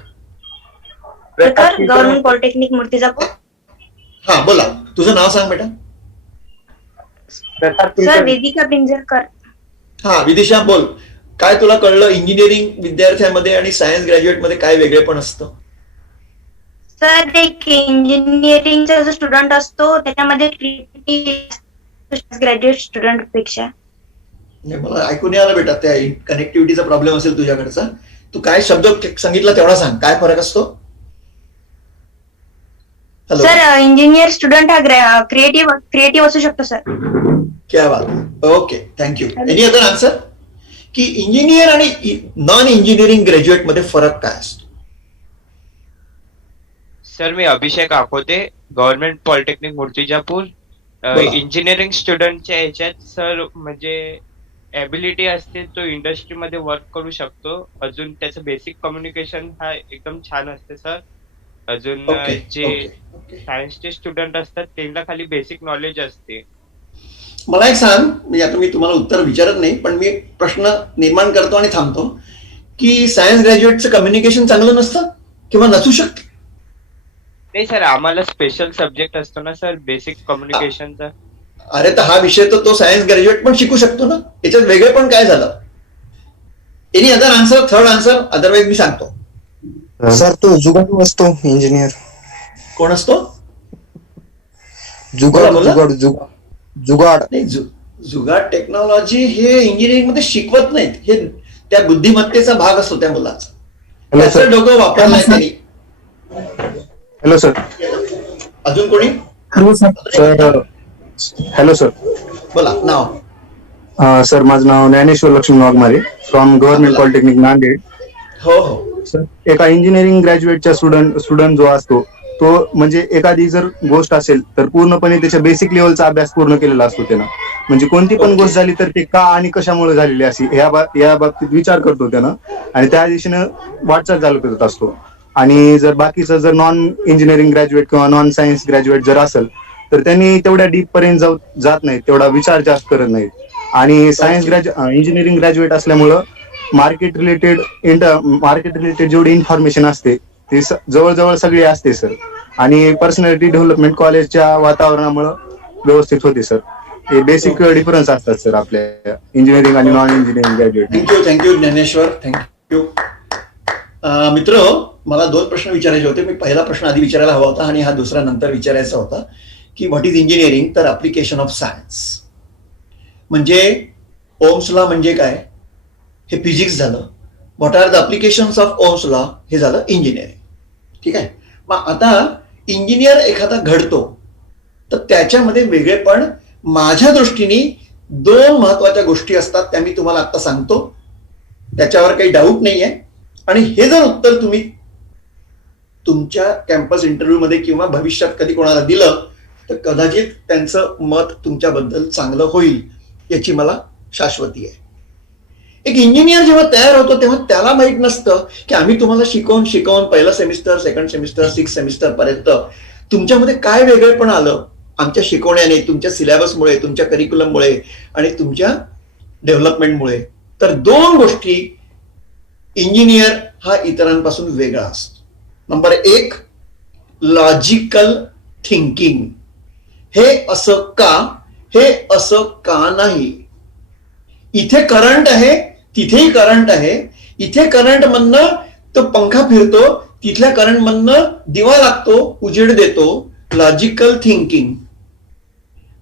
Government polytechnic Murtizapur. हा बोला, तुझं नाव सांग बेटा. सर वेदिका पिंजरकर. हा विदिशा बोल, काय तुला कळलं इंजिनिअरिंग विद्यार्थ्यांमध्ये आणि सायन्स ग्रॅज्युएट मध्ये काय वेगळेपण असतं? सर एक इंजिनिअरिंगचा जो स्टुडंट असतो त्याच्यामध्ये ग्रॅज्युएट स्टुडंट पेक्षा. मला ऐकून नाही आलं बेटा, त्या कनेक्टिव्हिटीचा प्रॉब्लेम असेल तुझ्याकडचा. तू काय शब्द सांगितला तेवढा सांग, काय फरक असतो? सर इंजिनियर स्टुडंट हा क्रिएटिव्ह असू शकतो सर. क्या बात. Okay, thank you. Any other answer? की इंजिनियर आणि नॉन इंजिनिअरिंग ग्रॅज्युएट मध्ये फरक काय असतो? सर मी अभिषेक आखोते, गव्हर्नमेंट पॉलिटेक्निक मूर्तिजापूर. इंजिनिअरिंग स्टुडंटच्या ह्याच्यात सर म्हणजे एबिलिटी असते, तो इंडस्ट्रीमध्ये वर्क करू शकतो. अजून त्याचं बेसिक कम्युनिकेशन हा एकदम छान असते सर. अजून जे सायन्सचे स्टुडंट असतात त्यांना खाली बेसिक नॉलेज असते. मला एक सांग, म्हणजे आता मी तुम्हाला उत्तर विचारत नाही पण मी प्रश्न निर्माण करतो आणि थांबतो, की सायन्स ग्रॅज्युएटचं कम्युनिकेशन चांगलं नसतं किंवा नसू शकतं? नाही सर, आम्हाला स्पेशल सब्जेक्ट असतो ना सर बेसिक कम्युनिकेशनचा. अरे तर हा विषय तर तो सायन्स ग्रॅज्युएट पण शिकू शकतो ना, याच्यात वेगळे पण काय झालं? Any other answer, third answer? Otherwise मी सांगतो. सर तो जुगाड असतो इंजिनियर. कोण असतो? जुगाड जुगाड जुगाड नाही, जुगाड टेक्नॉलॉजी हे इंजिनिअरिंग मध्ये शिकवत नाहीत. हे त्या बुद्धिमत्तेचा भाग असतो त्या मुलाचा. त्याचं डोकं वापरलंय त्यांनी. Hello sir. अजून कोणी? Hello sir. Hello sir. बोला, नाव? सर माझं नाव Dnyaneshwar Laxmi Waghmare, from government polytechnic Nanded. हो हो सर, एका इंजिनिअरिंग ग्रॅज्युएटच्या स्टुडंट जो असतो तो म्हणजे एखादी जर गोष्ट असेल तर पूर्णपणे त्याच्या बेसिक लेवलचा अभ्यास पूर्ण केलेला असतो त्यानं. म्हणजे कोणती पण Okay. गोष्ट झाली तर ते का आणि कशामुळे झालेली अशी या बाबतीत विचार करतो त्यानं आणि त्या दिशेनं वाटचाल चालू करत असतो. आणि जर बाकीचं जर नॉन इंजिनिअरिंग ग्रॅज्युएट किंवा नॉन सायन्स ग्रॅज्युएट जर असेल तर त्यांनी तेवढ्या डीप पर्यंत जात नाहीत, तेवढा विचार जास्त करत नाहीत. आणि सायन्स इंजिनिअरिंग ग्रॅज्युएट असल्यामुळं मार्केट रिलेटेड जेवढी इन्फॉर्मेशन असते ते जवळजवळ सगळी असते सर. आणि पर्सनॅलिटी डेव्हलपमेंट कॉलेजच्या वातावरणामुळे व्यवस्थित होते सर. हे बेसिक डिफरन्स असतात सर आपल्या इंजिनिअरिंग आणि non engineering graduate. Thank you Dnyaneshwar, thank you. मित्र, मला 2 प्रश्न विचारायचे होते. मी पहिला प्रश्न आधी विचारायला हवा होता आणि हा दुसरा नंतर विचारायचा होता की व्हॉट इज इंजिनिअरिंग. तर ऍप्लिकेशन ऑफ सायन्स म्हणजे ओम्स लॉ म्हणजे काय, हे फिजिक्स झालं. What are the applications of Ohm's law, हे झालं इंजिनिअरिंग. ठीक आहे. मग आता इंजिनियर एखादा घडतो तर त्याच्यामध्ये वेगळेपण माझ्या दृष्टीने 2 महत्वाच्या गोष्टी असतात, त्या मी तुम्हाला आता सांगतो. त्याच्यावर काही डाऊट नाहीये. आणि हे जर उत्तर तुम्ही तुमच्या कॅम्पस इंटरव्ह्यू मध्ये किंवा भविष्यात कधी कोणाला दिलं तर कदाचित त्यांचं मत तुमच्याबद्दल चांगलं होईल याची मला शाश्वती आहे. एक इंजिनियर जेव्हा तयार होतो तेव्हा त्याला माहित नसतं की आम्ही तुम्हाला शिकवून पहिलं semester, second semester, 6th semester पर्यंत तुमच्यामध्ये काय वेगळेपण आलं आमच्या शिकवण्याने, तुमच्या सिलेबसमुळे, तुमच्या करिक्युलममुळे आणि तुमच्या डेव्हलपमेंटमुळे. तर 2 गोष्टी इंजिनियर हा इतरांपासून वेगळा असतो. Number 1, logical thinking. हे असं का, हे असं का नाही. इथे करंट आहे, तिथेही करंट आहे. इथे करंट मधनं तो पंखा फिरतो, तिथल्या करंट मधनं दिवा लागतो, उजेड देतो. Logical thinking.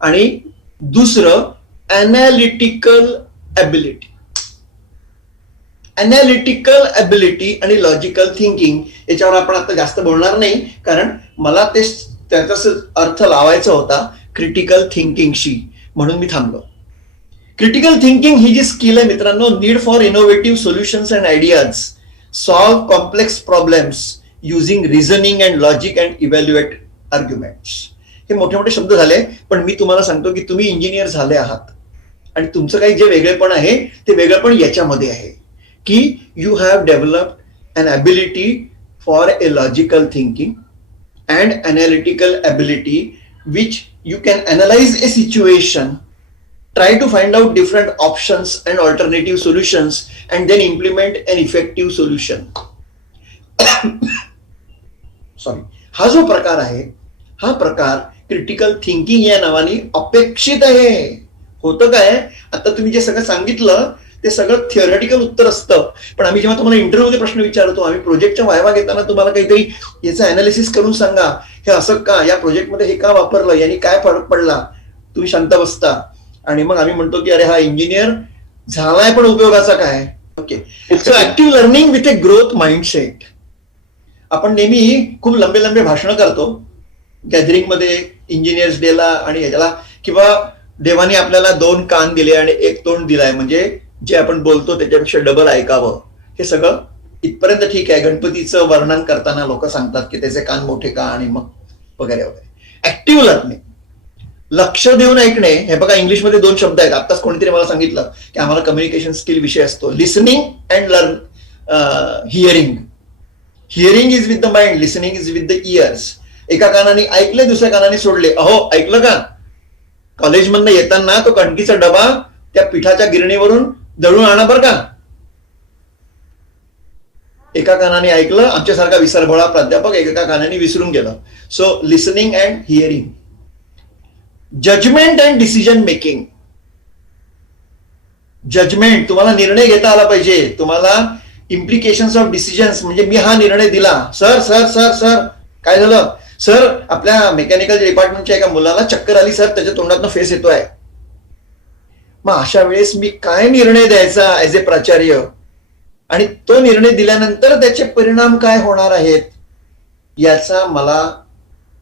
आणि दुसरं ॲनालिटिकल ॲबिलिटी. ॲनालिटिकल ॲबिलिटी आणि लॉजिकल थिंकिंग याच्यावर आपण आता जास्त बोलणार नाही, कारण मला त्याचा अर्थ लावायचा होता क्रिटिकल थिंकिंगशी, म्हणून मी थांबलो. क्रिटिकल थिंकिंग ही जी स्किल आहे मित्रांनो, need for innovative solutions and ideas, solve complex problems using reasoning and logic and evaluate arguments. हे मोठे मोठे शब्द झाले, पण मी तुम्हाला सांगतो की तुम्ही इंजिनियर झाले आहात आणि तुमचं काही जे वेगळेपण आहे ते वेगळेपण याच्यामध्ये आहे की you have developed an ability for a logical thinking and analytical ability which you can analyze a situation, try to find out different options and alternative solutions and then implement an effective solution. Sorry. हा जो प्रकार आहे, हा प्रकार critical thinking या नावाने अपेक्षित आहे. होतं काय, आता तुम्ही जे सगळं सांगितलं ते सगळं थिअरेटिकल उत्तर असतं, पण आम्ही जेव्हा तुम्हाला इंटरव्ह्यूमध्ये प्रश्न विचारतो, आम्ही प्रोजेक्टच्या वायवा घेताना तुम्हाला काहीतरी याचं अनालिसिस करून सांगा, हे असं का, या प्रोजेक्टमध्ये हे का वापरलं, यांनी काय फरक पडला, तुम्ही शांत बसता आणि मग आम्ही म्हणतो की अरे हा इंजिनियर झालाय, पण उपयोगाचा काय. Okay. So active learning with a growth mindset. आपण नेहमी खूप लंबे भाषणं करतो गॅदरिंगमध्ये, इंजिनियर्स डेला आणि ह्याच्याला, किंवा देवाने आपल्याला 2 कान दिले आणि 1 तोंड दिलाय, म्हणजे जे आपण बोलतो त्याच्यापेक्षा डबल ऐकावं. हे सगळं इथपर्यंत ठीक आहे. गणपतीचं वर्णन करताना लोक सांगतात की त्याचे कान मोठे का, आणि मग वगैरे वगैरे. ऍक्टिव्ह लर्निंग, लक्ष देऊन ऐकणे. हे बघा, इंग्लिशमध्ये 2 शब्द आहेत. आताच कोणीतरी मला सांगितलं की आम्हाला कम्युनिकेशन स्किल विषय असतो, listening and hearing. Hearing is with the mind, listening is with the years. एका कानाने ऐकले, दुसऱ्या कानाने सोडले. अहो, ऐकलं का? कॉलेजमधनं येताना तो कणकीचा डबा त्या पिठाच्या गिरणीवरून दळून आणा बरं का. एका कानाने ऐकलं, आमच्यासारखा विसरभोळा प्राध्यापक एका कानाने विसरून गेलं. So listening and hearing. Judgement and decision making. Judgement, तुम्हाला निर्णय घेता आला पाहिजे. तुम्हाला इम्प्लिकेशन्स ऑफ डिसिजन्स, म्हणजे मी हा निर्णय दिला, सर सर सर सर काय झालं, सर आपल्या मेकॅनिकल डिपार्टमेंटच्या एका मुलाला चक्कर आली सर, त्याच्या तोंडातनं फेस येतोय. मग अशा वेळेस मी काय निर्णय द्यायचा ऍज ए प्राचार्य, आणि तो निर्णय दिल्यानंतर त्याचे परिणाम काय होणार आहेत याचा मला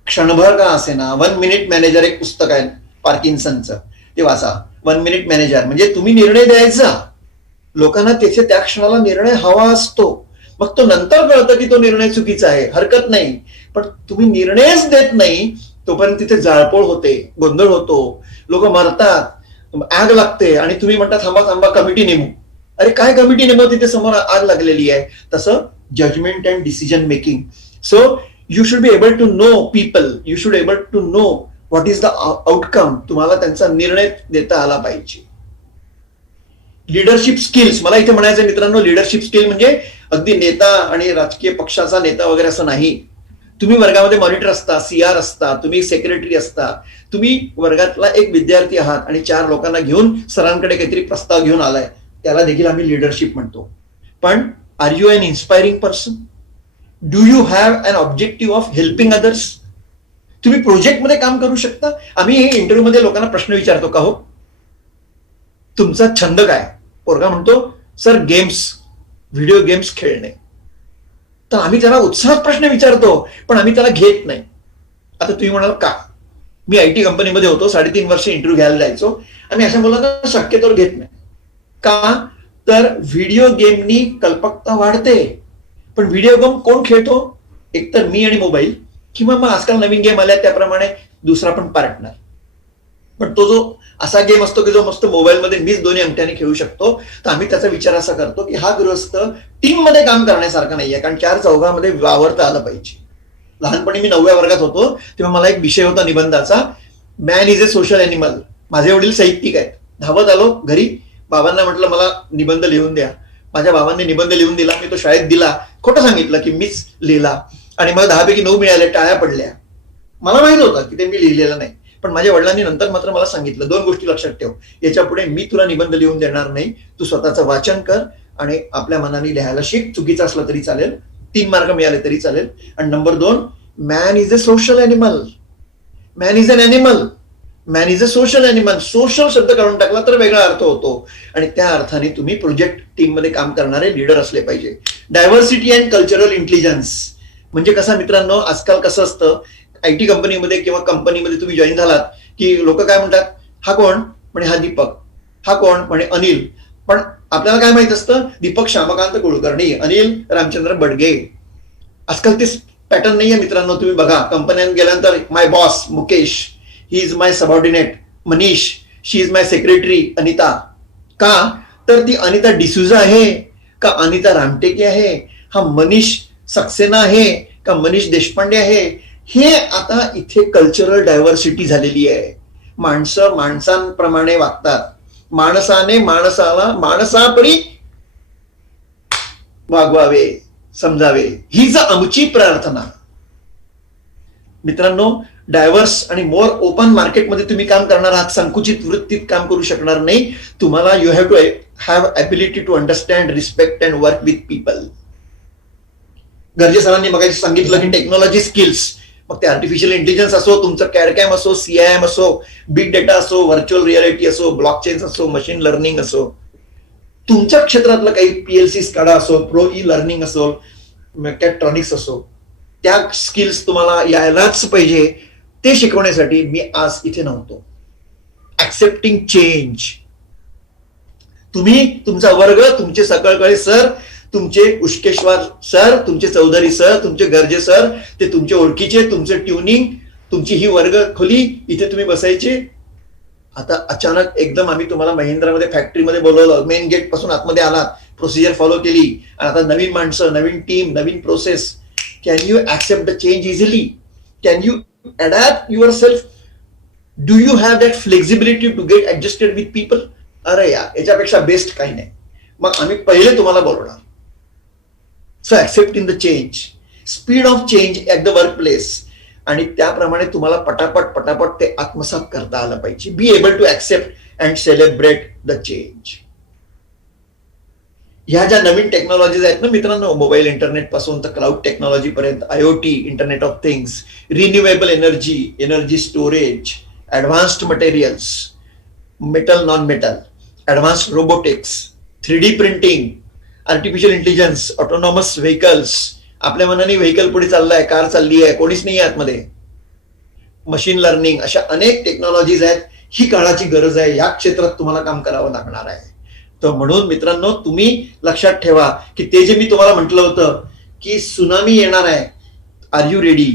क्षणभर का असेना. 1 मिनिट मॅनेजर एक पुस्तक आहे पार्किन्सनचं, ते वाचा. 1 मिनिट मॅनेजर म्हणजे तुम्ही निर्णय द्यायचा, लोकांना त्याचे त्या क्षणाला निर्णय हवा असतो. मग तो नंतर कळतं की तो निर्णय चुकीचा आहे, हरकत नाही, पण तुम्ही निर्णयच देत नाही तोपर्यंत तिथे जाळपोळ होते, गोंधळ होतो, लोक मरतात. आग लागते आणि तुम्ही म्हणता थांबा थांबा कमिटी नेमू. अरे काय कमिटी नेमू, तिथे समोर आग लागलेली आहे. तसं judgement and decision making. So you should be able to know people, you should able to know what is the outcome. तुम्हाला त्यांचा निर्णय देता आला पाहिजे. लिडरशिप स्किल्स, मला इथे म्हणायचं मित्रांनो, लिडरशिप स्किल म्हणजे अगदी नेता आणि राजकीय पक्षाचा नेता वगैरे असं नाही. तुम्ही वर्गामध्ये मॉनिटर असता, सीआर असता, तुम्ही सेक्रेटरी असता, तुम्ही वर्गातला एक विद्यार्थी आहात आणि 4 लोकांना घेऊन सरांकडे काहीतरी प्रस्ताव घेऊन आलाय, त्याला देखील आम्ही लिडरशिप म्हणतो. पण are you an inspiring person? Do you have an objective of helping others? तुम्ही प्रोजेक्टमध्ये काम करू शकता. आम्ही इंटरव्ह्यू मध्ये लोकांना प्रश्न विचारतो, का हो तुमचा छंद काय? पोरगा म्हणतो सर गेम्स, व्हिडिओ गेम्स खेळणे. तर आम्ही त्याला उत्साहात प्रश्न विचारतो, पण आम्ही त्याला घेत नाही. आता तुम्ही म्हणाल का? मी आयटी कंपनीमध्ये होतो, 3.5 वर्ष इंटरव्ह्यू घ्यायला जायचो. आम्ही अशा मुलांना शक्यतोवर घेत नाही. का? तर व्हिडिओ गेमनी कल्पकता वाढते. पण व्हिडिओ गेम कोण खेळतो? एकतर मी आणि मोबाईल, किंवा मग आजकाल नवीन गेम आल्या त्याप्रमाणे दुसरा पण पार्टनर. पण तो जो असा गेम असतो की जो मस्त मोबाईलमध्ये मीच 2 अंगठ्याने खेळू शकतो, तर आम्ही त्याचा विचार असा करतो की हा गृहस्थ टीम मध्ये काम करण्यासारखा नाहीये, कारण 4 चौघामध्ये वावरता आलं पाहिजे. लहानपणी मी 9व्या वर्गात होतो तेव्हा मला एक विषय होता निबंधाचा, man is a social animal. माझे वडील साहित्यिक आहेत. धावत आलो घरी, बाबांना म्हटलं मला निबंध लिहून द्या. माझ्या बाबांनी निबंध लिहून दिला, मी तो शाळेत दिला, खोटं सांगितलं की मीच लिहिला आणि मला 10 पैकी 9 मिळाले, टाळ्या पडल्या. मला माहित होतं की ते मी लिहिलेलं नाही. पण माझ्या वडिलांनी नंतर मात्र मला सांगितलं, 2 गोष्टी लक्षात ठेव, याच्या पुढे मी तुला निबंध लिहून देणार नाही, तू स्वतःचं वाचन कर आणि आपल्या मनाने लिहायला शिक. चुकीचं असलं तरी चालेल, 3 मार्क मिळाले तरी चालेल. आणि number 2, man is a social animal. Man is an animal, man is a social animal. Social शब्द काढून टाकला तर वेगळा अर्थ होतो, आणि त्या अर्थाने तुम्ही प्रोजेक्ट टीम मध्ये काम करणारे लीडर असले पाहिजे. डायव्हर्सिटी अँड कल्चरल इंटेलिजन्स म्हणजे कसं मित्रांनो, आजकाल कसं असतं, आयटी कंपनीमध्ये किंवा कंपनीमध्ये तुम्ही जॉईन झालात की लोक काय म्हणतात, हा कोण? म्हणे हा दीपक. हा कोण? म्हणे अनिल. पण आपल्याला काय माहित असतं, दीपक श्यामकांत कुलकर्णी, अनिल रामचंद्र बडगे. आजकाल ते पॅटर्न नाहीये मित्रांनो. तुम्ही बघा कंपन्यांत गेल्यानंतर my boss Mukesh, he is my subordinate Manish, she is my secretary Anita. का? तर ती अनिता डिसूजा आहे का अनिता रामटेके आहे? हा मनीष सक्सेना आहे का मनीष देशपांडे आहे? हे आता इथे कल्चरल डायव्हर्सिटी झालेली आहे. माणसं माणसांप्रमाणे वागतात. माणसाने माणसाला माणसापरी वागवावे, समजावे, हीच आमची प्रार्थना. मित्रांनो, डायव्हर्स आणि मोर ओपन मार्केटमध्ये तुम्ही काम करणार आहात, संकुचित वृत्तीत काम करू शकणार नाही. तुम्हाला you have to have ability to understand, respect and work with people. गरजे सरांनी मग सांगितलं की टेक्नॉलॉजी स्किल्स, मग ते आर्टिफिशियल इंटेलिजन्स असो, तुमचं कॅडकॅम असो, सीआयएम असो, बिग डेटा असो, व्हर्च्युअल रियालिटी असो, ब्लॉकचेन असो, मशीन लर्निंग असो, तुमच्या क्षेत्रातलं काही पीएलसी स्काडा असो, प्रो ई लर्निंग असो, मेकॅट्रॉनिक्स असो, त्या स्किल्स तुम्हाला यायलाच पाहिजे. ते शिकवण्यासाठी मी आज इथे नव्हतो. Accepting change. तुम्ही तुमचा वर्ग, तुमचे सकळकळे सर, तुमचे उष्केश्वर सर, तुमचे चौधरी सर, तुमचे गरजे सर, ते तुमचे ओळखीचे, तुमचे ट्युनिंग, तुमची ही वर्ग खोली, इथे तुम्ही बसायचे. आता अचानक एकदम आम्ही तुम्हाला महिंद्रामध्ये फॅक्टरीमध्ये बोलवलं, मेन गेट पासून आतमध्ये आलात, प्रोसिजर फॉलो केली, आणि आता नवीन माणसं, नवीन टीम, नवीन process. Can you accept the change easily? Can you adapt yourself? Do you have that flexibility to get adjusted with people? अरे याच्यापेक्षा बेस्ट काही नाही. मग आम्ही पहिले तुम्हाला बोलवणार. So accepting the change, speed of change at the work place, आणि त्याप्रमाणे तुम्हाला पटापट ते आत्मसात करता आलं पाहिजे. Be able to accept and celebrate the change. ह्या ज्या नवीन टेक्नॉलॉजीज आहेत ना मित्रांनो, मोबाईल इंटरनेट पासून तर क्लाउड टेक्नॉलॉजी पर्यंत, IoT, internet of things, renewable energy, energy storage, advanced materials, metal non metal, advanced robotics, 3D printing, artificial intelligence, autonomous vehicles. आपल्या मनाने व्हेकल पुढे चाललाय, कार चालली आहे, कोणीच नाही आहे आतमध्ये. मशीन लर्निंग, अशा अनेक टेक्नॉलॉजीज आहेत. ही काळाची गरज आहे. या क्षेत्रात तुम्हाला काम करावं लागणार आहे. तर म्हणून मित्रांनो, तुम्ही लक्षात ठेवा की ते जे मी तुम्हाला म्हटलं होतं की सुनामी येणार आहे, आर यू रेडी?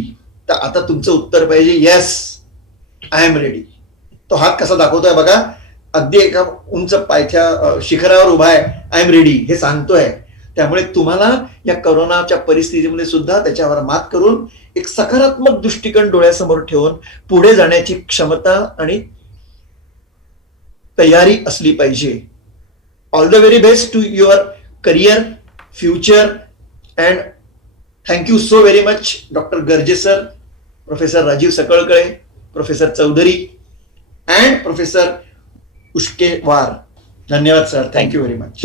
तर आता तुमचं उत्तर पाहिजे येस, आय एम रेडी. तो हात कसा दाखवतोय बघा, अगदी एका उंच पायथ्या शिखरावर उभा आहे, आय एम रेडी हे सांगतोय. त्यामुळे तुम्हाला या कोरोनाच्या परिस्थितीमध्ये सुद्धा त्याच्यावर मात करून एक सकारात्मक दृष्टिकोन डोळ्यासमोर ठेवून पुढे जाण्याची क्षमता आणि तयारी असली पाहिजे. All the very best to your career, future, and thank you so very much doctor Garje sir, professor Rajiv Sakalkale, professor Chaudhari and professor Ushkewar. धन्यवाद सर, थँक्यू व्हेरी मच.